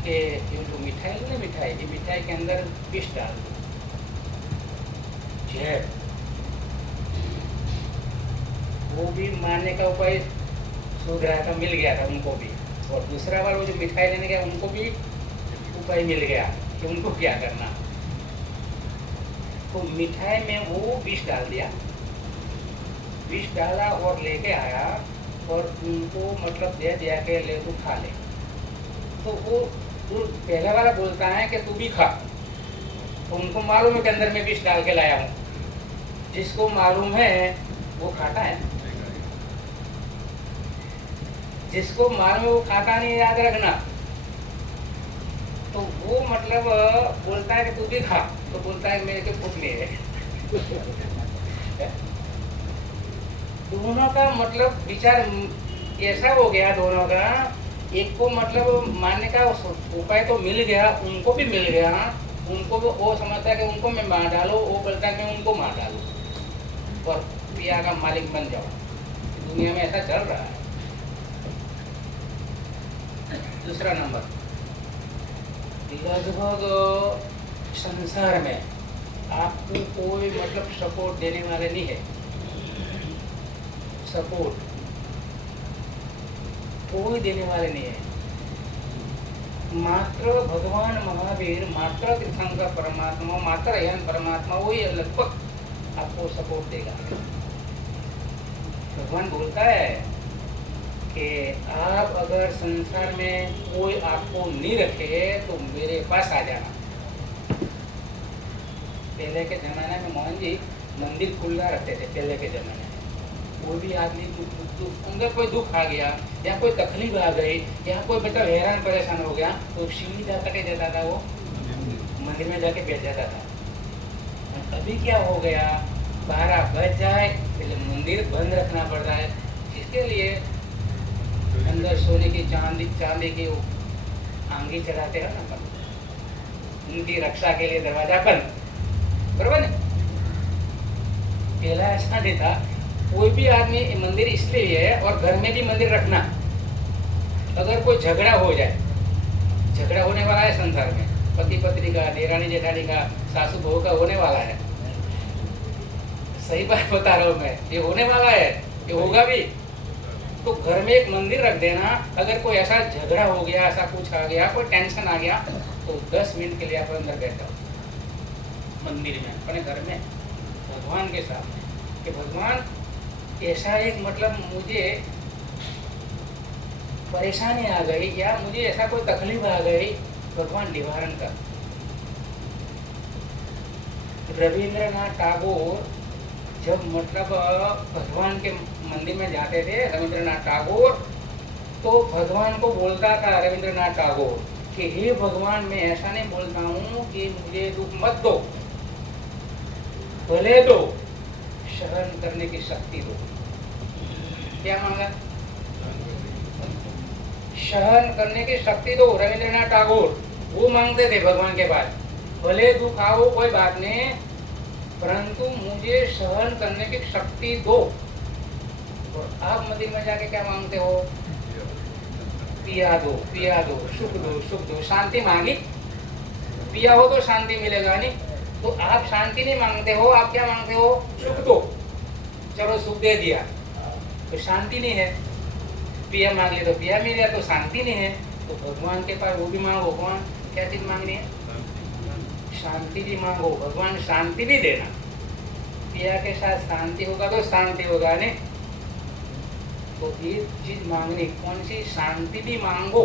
कि ये जो मिठाई लो ना, ये मिठाई के अंदर विष डाल दो, जहर। वो भी मारने का उपाय सोच रहा था, मिल गया था उनको भी। और दूसरा बार वो जो मिठाई लेने गया उनको भी उपाय मिल गया कि उनको क्या करना। तो मिठाई में वो विष डाल दिया, विष डाला और लेके आया और उनको मतलब दे दिया कि ले तू खा ले। तो वो पहले वाला बोलता है कि तू भी खा। तो उनको मालूम है कि अंदर में विष डाल के लाया हूँ। जिसको मालूम है वो खाता है, जिसको मालूम है वो खाता नहीं, याद रखना। तो वो मतलब बोलता है कि तू भी खा, तो बोलता है मेरे को भूख नहीं है। दोनों का मतलब विचार ऐसा हो गया दोनों का। एक को मतलब मारने का उपाय तो मिल गया, उनको भी मिल गया। उनको वो समझता है कि उनको मैं मार डालूं, वो बोलता है मैं उनको मार डालूं और पिया का मालिक बन जाऊं। दुनिया में ऐसा चल रहा है। दूसरा नंबर, लगभग संसार में आपको कोई मतलब सपोर्ट देने वाले नहीं है। सपोर्ट कोई देने वाले नहीं है। मात्र भगवान महावीर, मात्र तीर्थंकर परमात्मा, मात्र यन परमात्मा, वही लगभग आपको सपोर्ट देगा। भगवान बोलता है कि आप अगर संसार में कोई आपको नहीं रखे तो मेरे पास आ जाना। पहले के जमाने में मोहन जी मंदिर खुला रखते थे। पहले के जमाने में कोई भी आदमी उनका कोई दुख आ गया या कोई तकलीफ आ गई या कोई बच्चा हैरान परेशान हो गया तो सीधा करके जाता था, वो मंदिर में जाके बैठ जाता था। अभी क्या हो गया, 12 बज जाए पहले मंदिर बंद रखना पड़ता है। इसके लिए अंदर सोने की चांदी की आंगी चढ़ाते हैं ना, उनकी रक्षा के लिए दरवाजा बंद, बरोबर। पहला ऐसा नहीं था। कोई भी आदमी मंदिर इसलिए है, और घर में भी मंदिर रखना। अगर कोई झगड़ा हो जाए, झगड़ा होने वाला है संसार में, पति पत्नी का, देरानी जेठानी का, सासू बहू का होने वाला है। सही बात बता रहा हूँ मैं, ये होने वाला है, ये होगा भी। तो घर में एक मंदिर रख देना। अगर कोई ऐसा झगड़ा हो गया, ऐसा कुछ आ गया, कोई टेंशन आ गया, तो 10 मिनट के लिए आप अंदर बैठ जाओ मंदिर में, अपने घर में, भगवान के सामने, कि भगवान ऐसा एक मतलब मुझे परेशानी आ गई, या मुझे ऐसा कोई तकलीफ आ गई, भगवान निवारण कर। रविंद्रनाथ टैगोर जब मतलब भगवान के मंदिर में जाते थे, रविंद्रनाथ टैगोर, तो भगवान को बोलता था रविंद्रनाथ टैगोर कि हे भगवान, मैं ऐसा नहीं बोलता हूँ कि मुझे दुख मत दो, भले दो, सहन करने की शक्ति दो। क्या मांगा? सहन करने की शक्ति दो। रविंद्रनाथ टैगोर वो मांगते थे भगवान के पास, भले दुख आओ कोई बात नहीं, परंतु मुझे सहन करने की शक्ति दो। और आप मंदिर में जाके क्या मांगते हो? पिया दो, पिया दो, सुख दो, सुख दो, शांति मांगी। पिया हो तो शांति मिलेगा नहीं, तो आप शांति नहीं मांगते हो, आप क्या मांगते हो? सुख दो। चलो सुख दे दिया तो शांति नहीं है, पिया मांग लिया तो पिया मिल गया तो शांति नहीं है। तो भगवान के पास वो भी मांगो। भगवान क्या चीज मांगनी है? शांति भी मांगो, भगवान शांति भी देना। पिया के साथ शांति होगा तो शांति होगा नहीं, तो एक चीज मांगनी, कौन सी? शांति भी मांगो।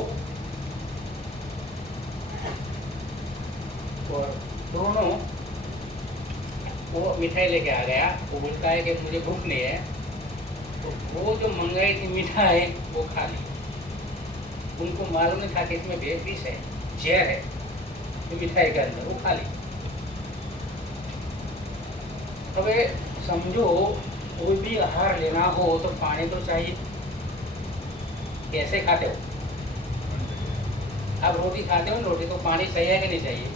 और दोनों, वो मिठाई लेके आ गया, वो बोलता है कि मुझे भूख नहीं है, तो वो जो मंगाई थी मिठाई वो खा ली। उनको मालूम नहीं था कि इसमें विष है, जहर है तो मिठाई के अंदर, वो खा ली। अब समझो कोई भी आहार लेना हो तो पानी तो चाहिए। कैसे खाते हो? आप रोटी खाते हो, रोटी तो पानी चाहिए कि नहीं चाहिए?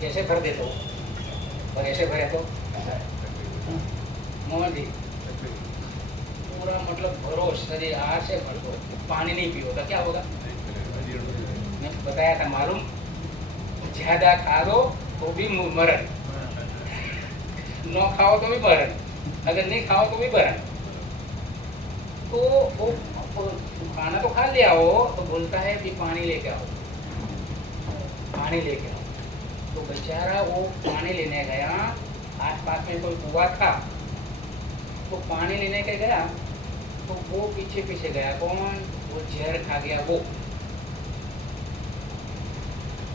कैसे भर देते हो? और ऐसे भरे तो मोहन जी पूरा मतलब भरो शरीर, आज से भर दो, पानी नहीं पियो तो क्या होगा? मैं बताया था, मालूम, ज्यादा खा दो तो भी मरण, न खाओ तो भी मरण, अगर नहीं खाओ तो भी मरण। तो वो खाना तो खा लिया हो, तो बोलता है कि पानी लेके आओ, पानी लेके आओ। तो बेचारा वो पानी लेने गया, आसपास में कोई कुआं था, तो पानी लेने के गया, तो वो पीछे पीछे गया। कौन? वो जहर खा गया। वो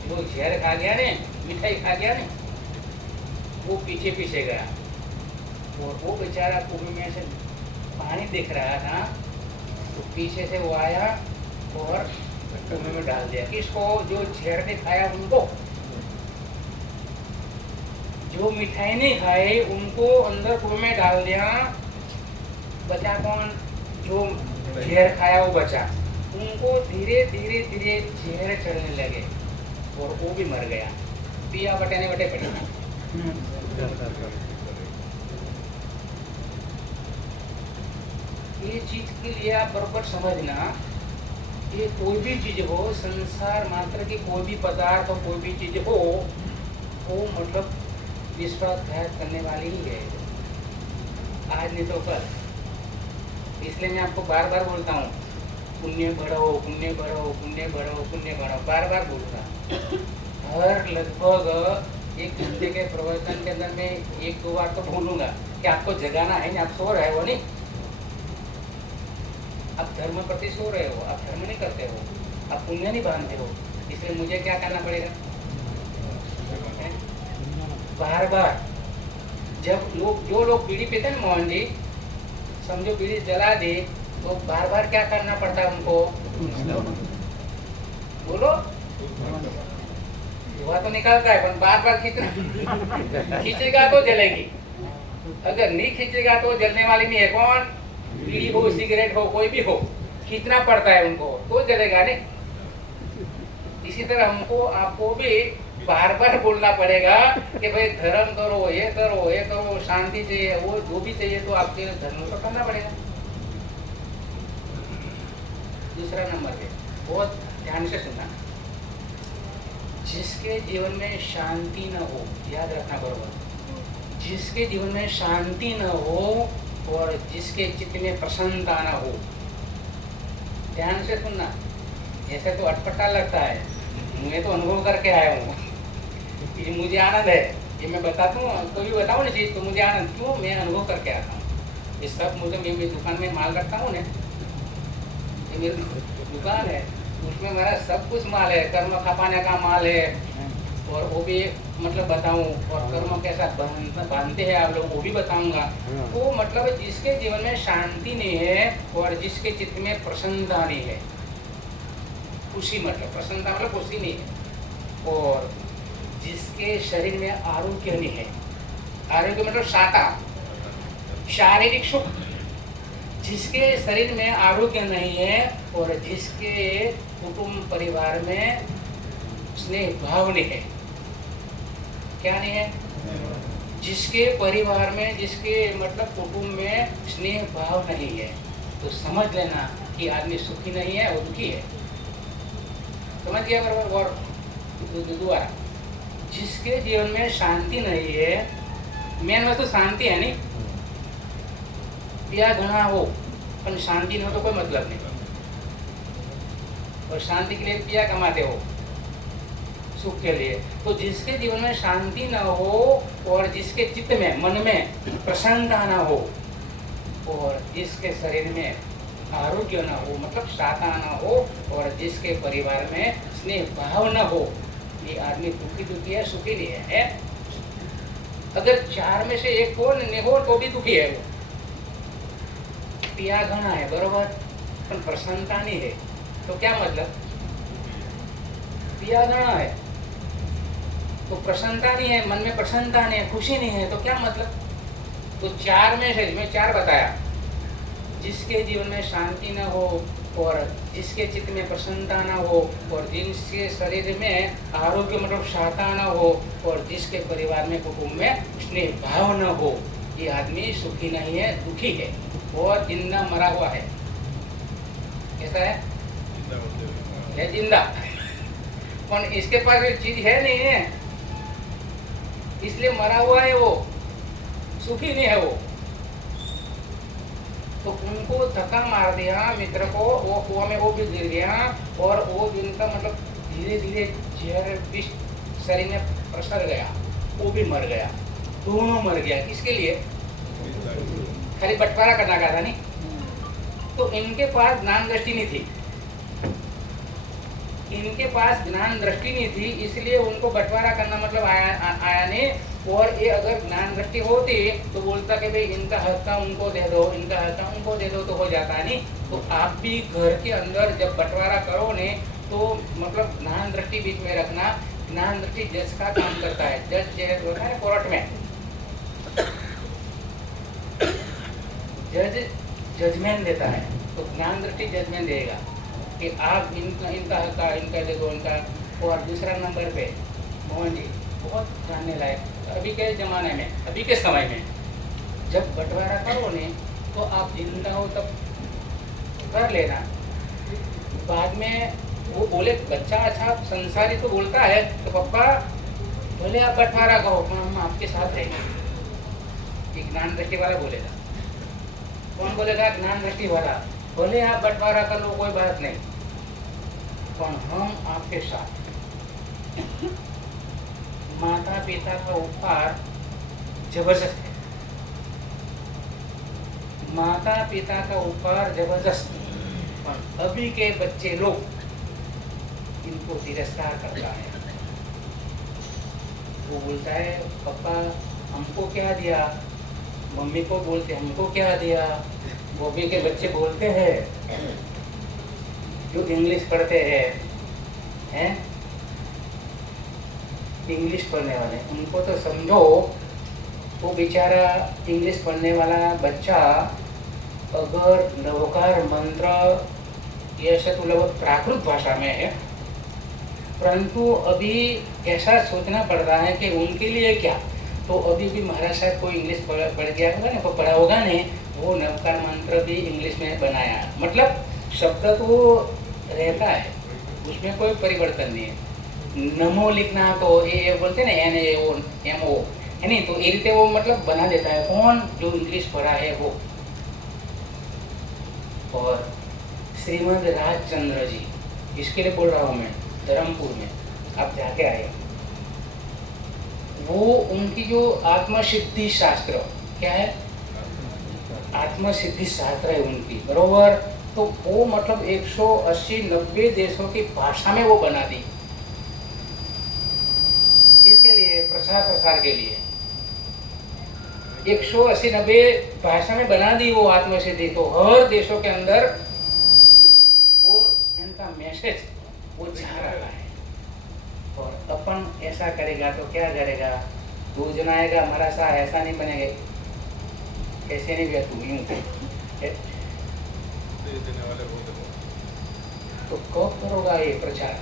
जो जहर खा गया ने, मिठाई खा गया ने, वो पीछे पीछे गया। और वो बेचारा कुएं में से पानी दिख रहा था, तो पीछे से वो आया और कुएं में डाल दिया। किसको? जो जहर ने खाया उनको। जो मिठाई नहीं खाए उनको अंदर कुएं में डाल दिया। बचा कौन? जो जहर खाया वो बचा। उनको धीरे धीरे धीरे जहर चढ़ने लगे और वो भी मर गया। पिया बटे बटे पड़े। ये चीज के लिए आप बराबर समझना, ये कोई भी चीज हो, संसार मात्र की कोई भी पदार्थ हो, कोई भी चीज हो, वो मतलब विश्वासघात करने वाली ही है, आज नहीं तो कल। इसलिए मैं आपको बार बार बोलता हूँ, पुण्य बढ़ाओ, पुण्य बढ़ाओ, पुण्य बढ़ाओ, पुण्य बढ़ाओ, बार बार बोल रहा। हर लगभग 1 घंटे के प्रवचन के अंदर में 1-2 बार तो बोलूँगा कि आपको जगाना है, आप सो रहे हो नहीं, आप धर्म प्रति सो रहे हो, आप धर्म नहीं करते हो, आप पुण्य नहीं बांधते हो। इसलिए मुझे क्या करना पड़ेगा? बार बार जब जो लोग बीड़ी पीते हैं मोहन जी, समझो बीड़ी जला दे, तो बार बार क्या करना पड़ता है उनको? बोलो, धुआं तो निकलता है, पर बार बार खींचना, खींचेगा तो जलेगी, अगर नहीं खींचेगा तो जलने वाली नहीं है। कौन? बीड़ी हो, सिगरेट हो, कोई भी हो, खींचना पड़ता है उनको तो जलेगा नहीं। इसी तरह हमको आपको भी बार बार बोलना पड़ेगा कि भाई धर्म करो, ये करो, ये करो, शांति चाहिए, वो जो भी चाहिए तो आपके धर्म को करना पड़ेगा। दूसरा नंबर पे बहुत ध्यान से सुनना, जिसके जीवन में शांति न हो, याद रखना बरोबर, जिसके जीवन में शांति न हो और जिसके चित्त में प्रसन्नता न हो, ध्यान से सुनना। ऐसे तो अटपटा लगता है, मैं तो अनुभव करके आया हूँ, ये मुझे आनंद है, ये मैं बताता हूँ, कभी बताऊँ ना चीज़ तो मुझे आनंद, क्यों, मैं अनुभव करके आता हूँ। ये सब मुझे, मैं मेरी दुकान में माल रखता हूँ ना, ये मेरी दुकान है, उसमें मेरा सब कुछ माल है, कर्म खपाने का माल है, और वो भी मतलब बताऊँ, और कर्म कैसा बांधते हैं आप लोग वो भी बताऊँगा। तो मतलब जिसके जीवन में शांति नहीं है और जिसके चित्त में प्रसन्नता नहीं है, खुशी मतलब प्रसन्नता मतलब खुशी नहीं है, और जिसके शरीर में आरोग्य नहीं है, आरोग्य मतलब शाता, शारीरिक सुख, जिसके शरीर में आरोग्य नहीं है और जिसके कुटुंब परिवार में स्नेह भाव नहीं है, क्या नहीं है, जिसके परिवार में, जिसके मतलब कुटुंब में स्नेह भाव नहीं है, तो समझ लेना कि आदमी सुखी नहीं है, वो दुखी है। समझ गया बराबर। और दोबारा, जिसके जीवन में शांति नहीं है, मेन वस्तु शांति है नहीं, पिया घना हो पर शांति न हो तो कोई मतलब नहीं, और शांति के लिए पिया कमाते हो सुख के लिए। तो जिसके जीवन में शांति न हो और जिसके चित्त में, मन में प्रसन्नता न हो और जिसके शरीर में आरोग्य न हो मतलब शाता न हो और जिसके परिवार में स्नेह भाव न हो, ये आदमी दुखी दुखी है, सुखी नहीं है। अगर चार में से एक हो नहीं हो तो भी दुखी है वो, पिया घना है बरोबर पर प्रसन्नता नहीं है, तो क्या मतलब, पिया घना है तो प्रसन्नता नहीं है, मन में प्रसन्नता नहीं है, खुशी नहीं है, तो क्या मतलब। तो चार में से मैं चार बताया, जिसके जीवन में शांति न हो और जिसके चित्त में प्रसन्नता न हो और जिसके शरीर में आरोग्य मतलब शाता न हो और जिसके परिवार में कुटुंब में स्नेह भाव न हो, ये आदमी सुखी नहीं है, दुखी है और जिंदा मरा हुआ है। कैसा है, है जिंदा, पर इसके पास एक चीज है नहीं है, इसलिए मरा हुआ है, वो सुखी नहीं है वो। तो उनको धक्का मार दिया मित्र को, वो कुआं में वो भी गिर गया और वो जिनका मतलब धीरे धीरे जहर विष शरीर में प्रसर गया, वो भी मर गया, दोनों मर गया। किसके लिए, खाली बंटवारा करना का था नहीं। तो इनके पास ज्ञान दृष्टि नहीं थी, इनके पास ज्ञान दृष्टि नहीं थी, इसलिए उनको बंटवारा करना मतलब आया नहीं। और ये अगर ज्ञान दृष्टि होती तो बोलता कि भाई इनका हक्का उनको दे दो, इनका हक्का उनको दे दो, तो हो जाता नहीं। तो आप भी घर के अंदर जब बंटवारा करो ने तो मतलब ज्ञान दृष्टि बीच में रखना। ज्ञान दृष्टि जज का काम करता है, जज जज होता है कोर्ट में, जज जजमेंट देता है, तो ज्ञान दृष्टि जजमेंट देगा कि आप इनका हक्का इनका दे दो, इनका। और दूसरा नंबर पे मोहन जी बहुत जानने लायक, अभी के ज़माने में, अभी के समय में जब बंटवारा करो ने तो आप जिंदा हो तब कर लेना, बाद में वो बोले बच्चा अच्छा संसारी तो बोलता है तो पापा बोले आप बंटवारा करो पर हम आपके साथ रहेंगे। एक ज्ञान दृष्टि वाला बोलेगा, कौन बोलेगा, ज्ञान दृष्टि वाला बोले आप बंटवारा कर लो कोई बात नहीं, पर हम आपके साथ। माता पिता का उपहार जबरदस्त है, माता पिता का उपहार जबरदस्त, पर अभी के बच्चे लोग इनको तिरस्कार करता है। वो बोलता है पापा हमको क्या दिया, मम्मी को बोलते हमको क्या दिया। वो भी के बच्चे बोलते हैं जो इंग्लिश पढ़ते हैं इंग्लिश पढ़ने वाले, उनको तो समझो। वो बेचारा इंग्लिश पढ़ने वाला बच्चा अगर नवकार मंत्र ये सब तो लगभग प्राकृत भाषा में है, परंतु अभी ऐसा सोचना पड़ रहा है कि उनके लिए क्या। तो अभी भी महाराज साहब कोई इंग्लिश पढ़ गया होगा ना, पढ़ा होगा नहीं, वो नवकार मंत्र भी इंग्लिश में बनाया। मतलब शब्द तो रहता है, उसमें कोई परिवर्तन नहीं है। नमो लिखना तो ये बोलते ना NAMO है नहीं, तो ये रीते वो मतलब बना देता है। कौन? जो इंग्लिश पढ़ा है वो। और श्रीमद राजचंद्र जी, इसके लिए बोल रहा हूँ मैं, धर्मपुर में आप जाके आए, वो उनकी जो आत्मसिद्धि शास्त्र, क्या है, आत्मसिद्धि शास्त्र है उनकी, बरोबर। तो वो मतलब 180-90 देशों की भाषा में वो बना दी। इसके लिए प्रसार के लिए 180-90 भाषा में बना दी वो आत्मसिद्धि। तो हर देशों के अंदर वो इनका मैसेज वो जा रहा है। और अपन ऐसा करेगा तो क्या करेगा, दो जन आएगा हमारा सा ऐसा नहीं बनेगा, ऐसे नहीं भी तुम यूं तो कब करोगा ये प्रचार?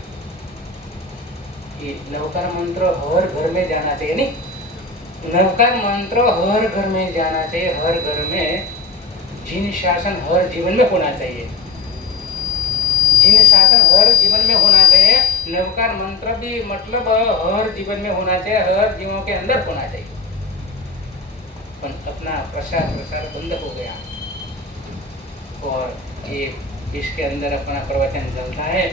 ये नवकार मंत्र हर घर में जाना चाहिए, नहीं, नवकार मंत्र हर घर में जाना चाहिए, हर घर में जिन शासन हर जीवन में होना चाहिए, जिन शासन हर जीवन में होना चाहिए। नवकार मंत्र भी मतलब हर जीवन में होना चाहिए, हर जीवों के अंदर होना चाहिए। पर अपना प्रसार बंद हो गया और ये इसके अंदर अपना प्रवचन चलता है।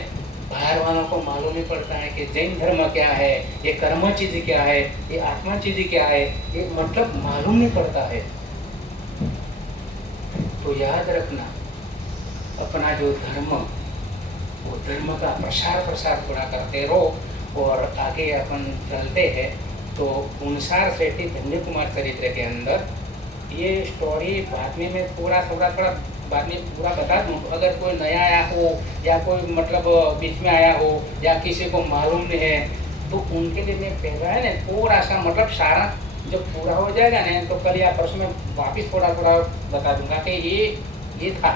बाहर वालों को मालूम नहीं पड़ता है कि जैन धर्म क्या है, ये कर्म चीज क्या है, ये आत्मा चीज क्या है, ये मतलब मालूम नहीं पड़ता है। तो याद रखना, अपना जो धर्म, वो धर्म का प्रसार थोड़ा करते रहो। और आगे अपन चलते हैं तो 59 सेठी धन्य कुमार चरित्र के अंदर ये स्टोरी बाद में मैं थोड़ा बाद में पूरा बता दूँ। अगर कोई नया आया हो या कोई मतलब बीच में आया हो या किसी को मालूम नहीं है, तो उनके लिए मैं पहला है ना थोड़ा सा मतलब सारा जब पूरा हो जाएगा ना, तो कल या परसों में वापिस थोड़ा बता दूंगा कि ये था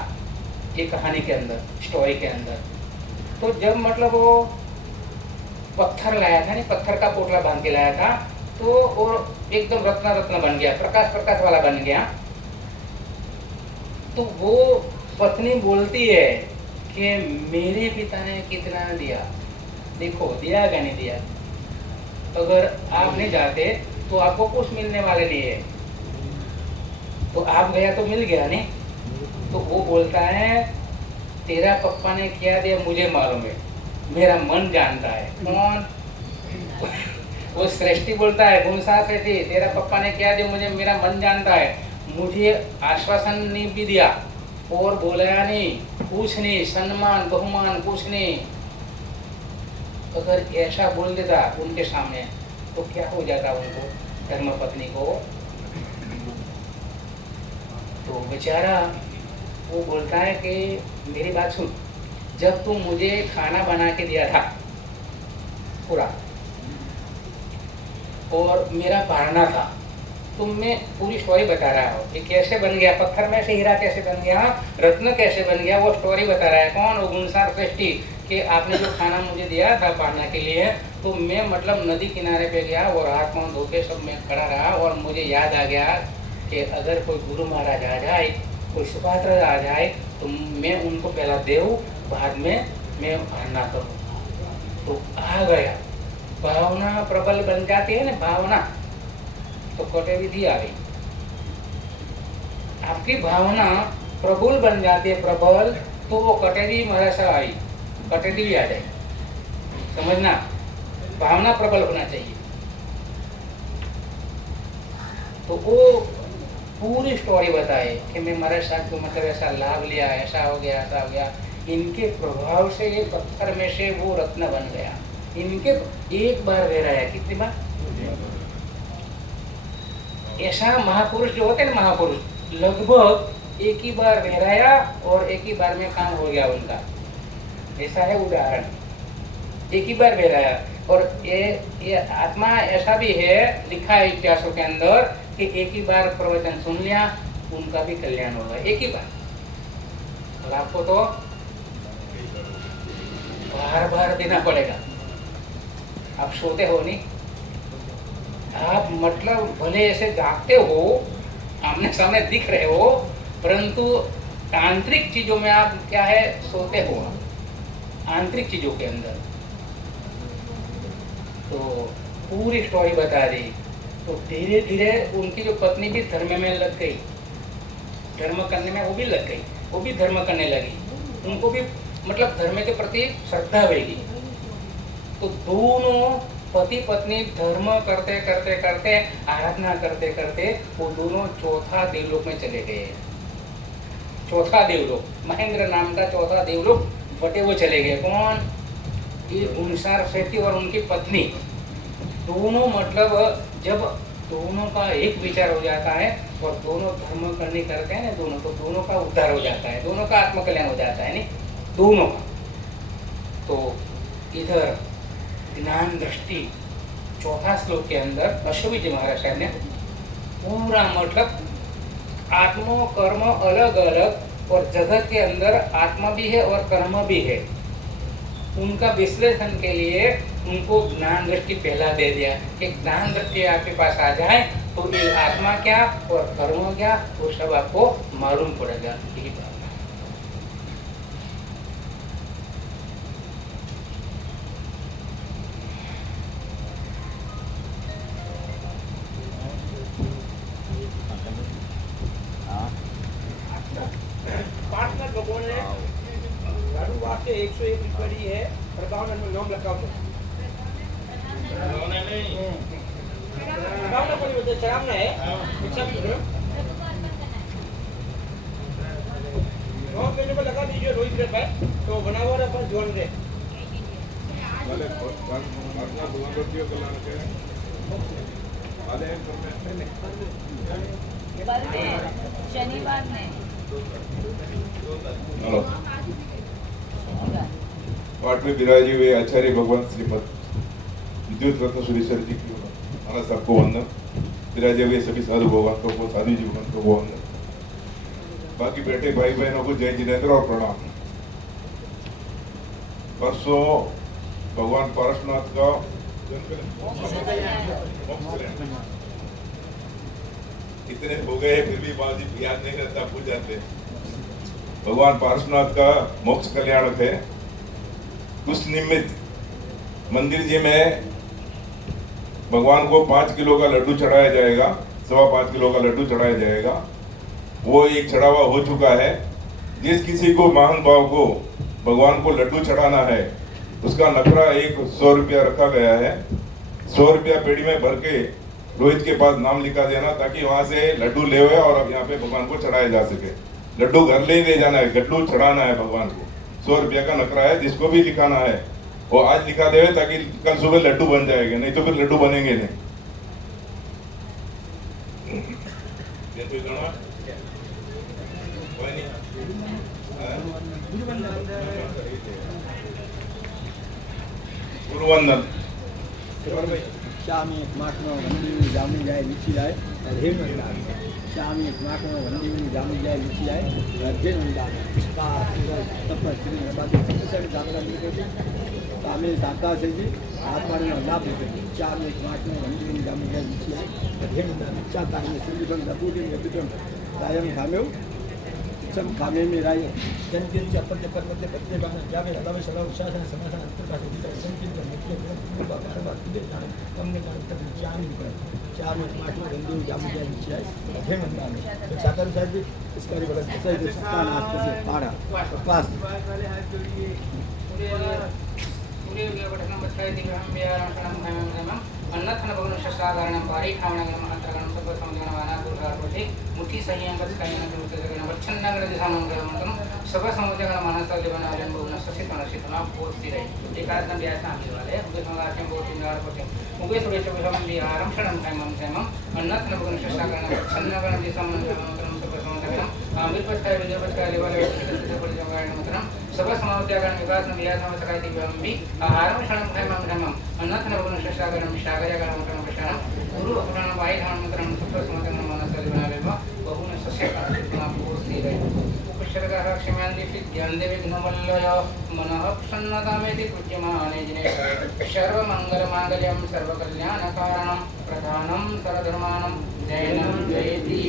ये कहानी के अंदर, स्टोरी के अंदर। तो जब मतलब वो पत्थर लाया था नहीं, पत्थर का पोटला बांध के लाया था, तो और एकदम रत्न बन गया, प्रकाश वाला बन गया। तो वो पत्नी बोलती है कि मेरे पिता ने कितना दिया, देखो दिया या नहीं दिया, अगर आप नहीं जाते तो आपको कुछ मिलने वाले नहीं है, तो आप गया तो मिल गया नहीं। तो वो बोलता है तेरा पप्पा ने क्या दिया मुझे मालूम है, मेरा मन जानता है। कौन? वो सृष्टि बोलता है, गुणसा सृष्टि, तेरा पप्पा ने क्या दिया मुझे, मेरा मन जानता है, मुझे आश्वासन नहीं भी दिया और बोला नहीं, कुछ नहीं, सम्मान बहुमान कुछ नहीं। अगर ऐसा बोल देता उनके सामने तो क्या हो जाता उनको, धर्मपत्नी को। तो बेचारा वो बोलता है कि मेरी बात सुन, जब तुम मुझे खाना बना के दिया था पूरा और मेरा पालना था, तुम मैं पूरी स्टोरी बता रहा हूँ, ये कैसे बन गया, पत्थर में से हीरा कैसे बन गया, रत्न कैसे बन गया, वो स्टोरी बता रहा है। कौन? वो गुणसार सृष्टि, कि आपने जो खाना मुझे दिया था पालना के लिए, तो मैं मतलब नदी किनारे पे गया और हाथ पाँव धो के सब मैं खड़ा रहा और मुझे याद आ गया कि अगर कोई गुरु महाराज आ जाए, कोई सुपात्र आ जाए, तो मैं उनको पहला देऊँ, बाद में मैं पालना करूँ। तो आ गया, भावना प्रबल बन जाती है ना, भावना, तो कटे विधि आ गई। आपकी भावना प्रबल बन जाती है, प्रबल, तो वो कटेरी महाराजा आई, कटेरी भी आ जाए, समझना, भावना प्रबल होना चाहिए। तो वो पूरी स्टोरी बताए कि मैं महाराज साहब को मतलब ऐसा लाभ लिया, ऐसा हो गया, ऐसा हो गया, इनके प्रभाव से ये पत्थर में से वो रत्न बन गया। इनके एक बार ले रहा है, कितनी बार? ऐसा महापुरुष जो होते हैं ना, महापुरुष लगभग एक ही बार बहराया और एक ही बार में काम हो गया उनका। ऐसा है उदाहरण, एक ही बार बहराया। और ये आत्मा ऐसा भी है, लिखा है इतिहासों के अंदर कि एक ही बार प्रवचन सुन लिया, उनका भी कल्याण होगा, एक ही बार। और आपको तो बार बार देना पड़ेगा, आप सोते हो नहीं, आप मतलब भले ऐसे जागते हो, आमने सामने दिख रहे हो, परंतु आंतरिक चीजों में आप क्या है, सोते हो आंतरिक चीजों के अंदर। तो पूरी स्टोरी बता दी। तो धीरे धीरे उनकी जो पत्नी भी धर्म में लग गई, धर्म करने में वो भी लग गई, वो भी धर्म करने लगी, उनको भी मतलब धर्म के प्रति श्रद्धा होगी। तो दोनों पति पत्नी धर्म करते करते करते, आराधना करते करते वो दोनों चौथा देवलोक में चले गए। चौथा देवलोक, महेंद्र नाम का चौथा देवलोक बटे वो चले गए। कौन? ये गुणसार सेठी और उनकी पत्नी दोनों, मतलब जब दोनों का एक विचार हो जाता है और दोनों धर्म करने करते हैं ना दोनों, तो दोनों का उद्धार हो जाता है, दोनों का आत्मकल्याण हो जाता है, नहीं दोनों का। तो इधर ज्ञान दृष्टि चौथा श्लोक के अंदर अश्वनी जी महाराज साहब ने पूरा मतलब आत्मा कर्म अलग अलग और जगत के अंदर आत्मा भी है और कर्म भी है, उनका विश्लेषण के लिए उनको ज्ञान दृष्टि पहला दे दिया कि ज्ञान दृष्टि आपके पास आ जाए तो ये आत्मा क्या और कर्म क्या वो सब आपको मालूम पड़ेगा। यही बात है। पार्टनर भगवान ने लाडू वास्ते 101 रुपये है और गाँव में नाम लगा दो गाँव कोई बोलते शराब ना है सब गाँव में को लगा दीजिए रोहित रे भाई तो बनावा रे पर जोन रे वाले पार्टनर भगवान को दियो कला के वाले शनिवार में हेलो पाठ में विराजे हुए आचार्य भगवान श्रीमद विद्युत रत्न सुरेश्वर जी की हमारा सबको वंदन। विराजे हुए सभी साधु भगवान को, साधु जी भगवान को वंदन। बाकी बैठे भाई बहनों को जय जिनेन्द्र और प्रणाम। परसों भगवान पारसनाथ का इतने हो गए फिर भी बाजी याद नहीं रहता, भूल जाते। भगवान पारसनाथ का मोक्ष कल्याणक है। उस निमित्त मंदिर जी में भगवान को 5 किलो का लड्डू चढ़ाया जाएगा, 5.25 किलो का लड्डू चढ़ाया जाएगा। वो एक चढ़ावा हो चुका है। जिस किसी को महान भाव को भगवान को लड्डू चढ़ाना है उसका नखरा 100 रुपया रखा गया है। 100 रुपया पेड़ी में भर के रोहित के पास नाम लिखा देना ताकि वहां से लड्डू ले हुए और अब यहाँ पे भगवान को चढ़ाया जा सके। लड्डू घर ले जाना है, लड्डू चढ़ाना है भगवान को। 100 रुपया का नखरा है। जिसको भी लिखाना है वो आज लिखा दे ताकि कल सुबह लड्डू बन जाएंगे, नहीं तो फिर लड्डू बनेंगे नहीं। गुरुवंदन। शामी माखनो वंदी जामी जाए नीची जाए हेम वंदान शामी माखनो वंदी जामी जाए नीची जाए हेम वंदान का तप श्री बात सब जागरण करके शामी साता से जी आत्मा ने लाभ दे शामी माखनो वंदी जामी जाए नीची जाए हेम वंदान चाहता है श्री बन दबूदी में बिटम कायम खामेव सब खामे में राय जन के चपते परमते बच्चे बाना जावे अलावे सलाह शासन समाधान अंतर का सुविधा संकीर्ण का मुख्य बार दे जाने हमने का तक ज्ञान कर चार में माटो हिंदू जाम जाए विषय है मंदान तो साकर साहब जी इसका बड़ा सही से स्थान आज से पाड़ा पास सूर्य बटन बचाई दिग्रहम व्यारणम अन्नथन भगवान शस्त्रागारणम पारिखावणगणम महात्रगणम सब समझनवाना दुर्गापति मुठी संयम बचकायन गुरुतगण वच्छन्नगण दिशामंगलमंतम सब समुद्रगण मानस देवनाजन बहुन ससितनसितना पोस्ति रहे एकादम व्यास आने वाले उगे संगारम बोति नारपति उगे सुरेश विहम विहारम शरणम धैमम धैमम अन्नथन भगवान शस्त्रागारणम वच्छन्नगण दिशामंगलमंतम सब समुद्रगण आमिर पस्ताय विजय पस्ताय लेवल बड़ी जगह सब समावत्यागण विकास व्यास सकाय दिव्यम भी आहारम शरणम धैमम धैमम अन्नथन भगवान शस्त्रागारणम शागयागारणम कर्मशरणम गुरु अपराण वाय धर्मंतरम सब समुद्रगण मानस देवनाजन बहुन ससितनसितना पोस्ति रहे उपशरगाह क्षम्यान्ति ज्ञान वन्दिविघ्नवल्लय मनः प्रसन्नतामेति पूज्यमाने जिने सर्वमङ्गलमाङ्गल्यं सर्वकल्याणकारणं प्रधानं सर्वधर्मानं जैनं जयति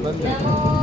नमो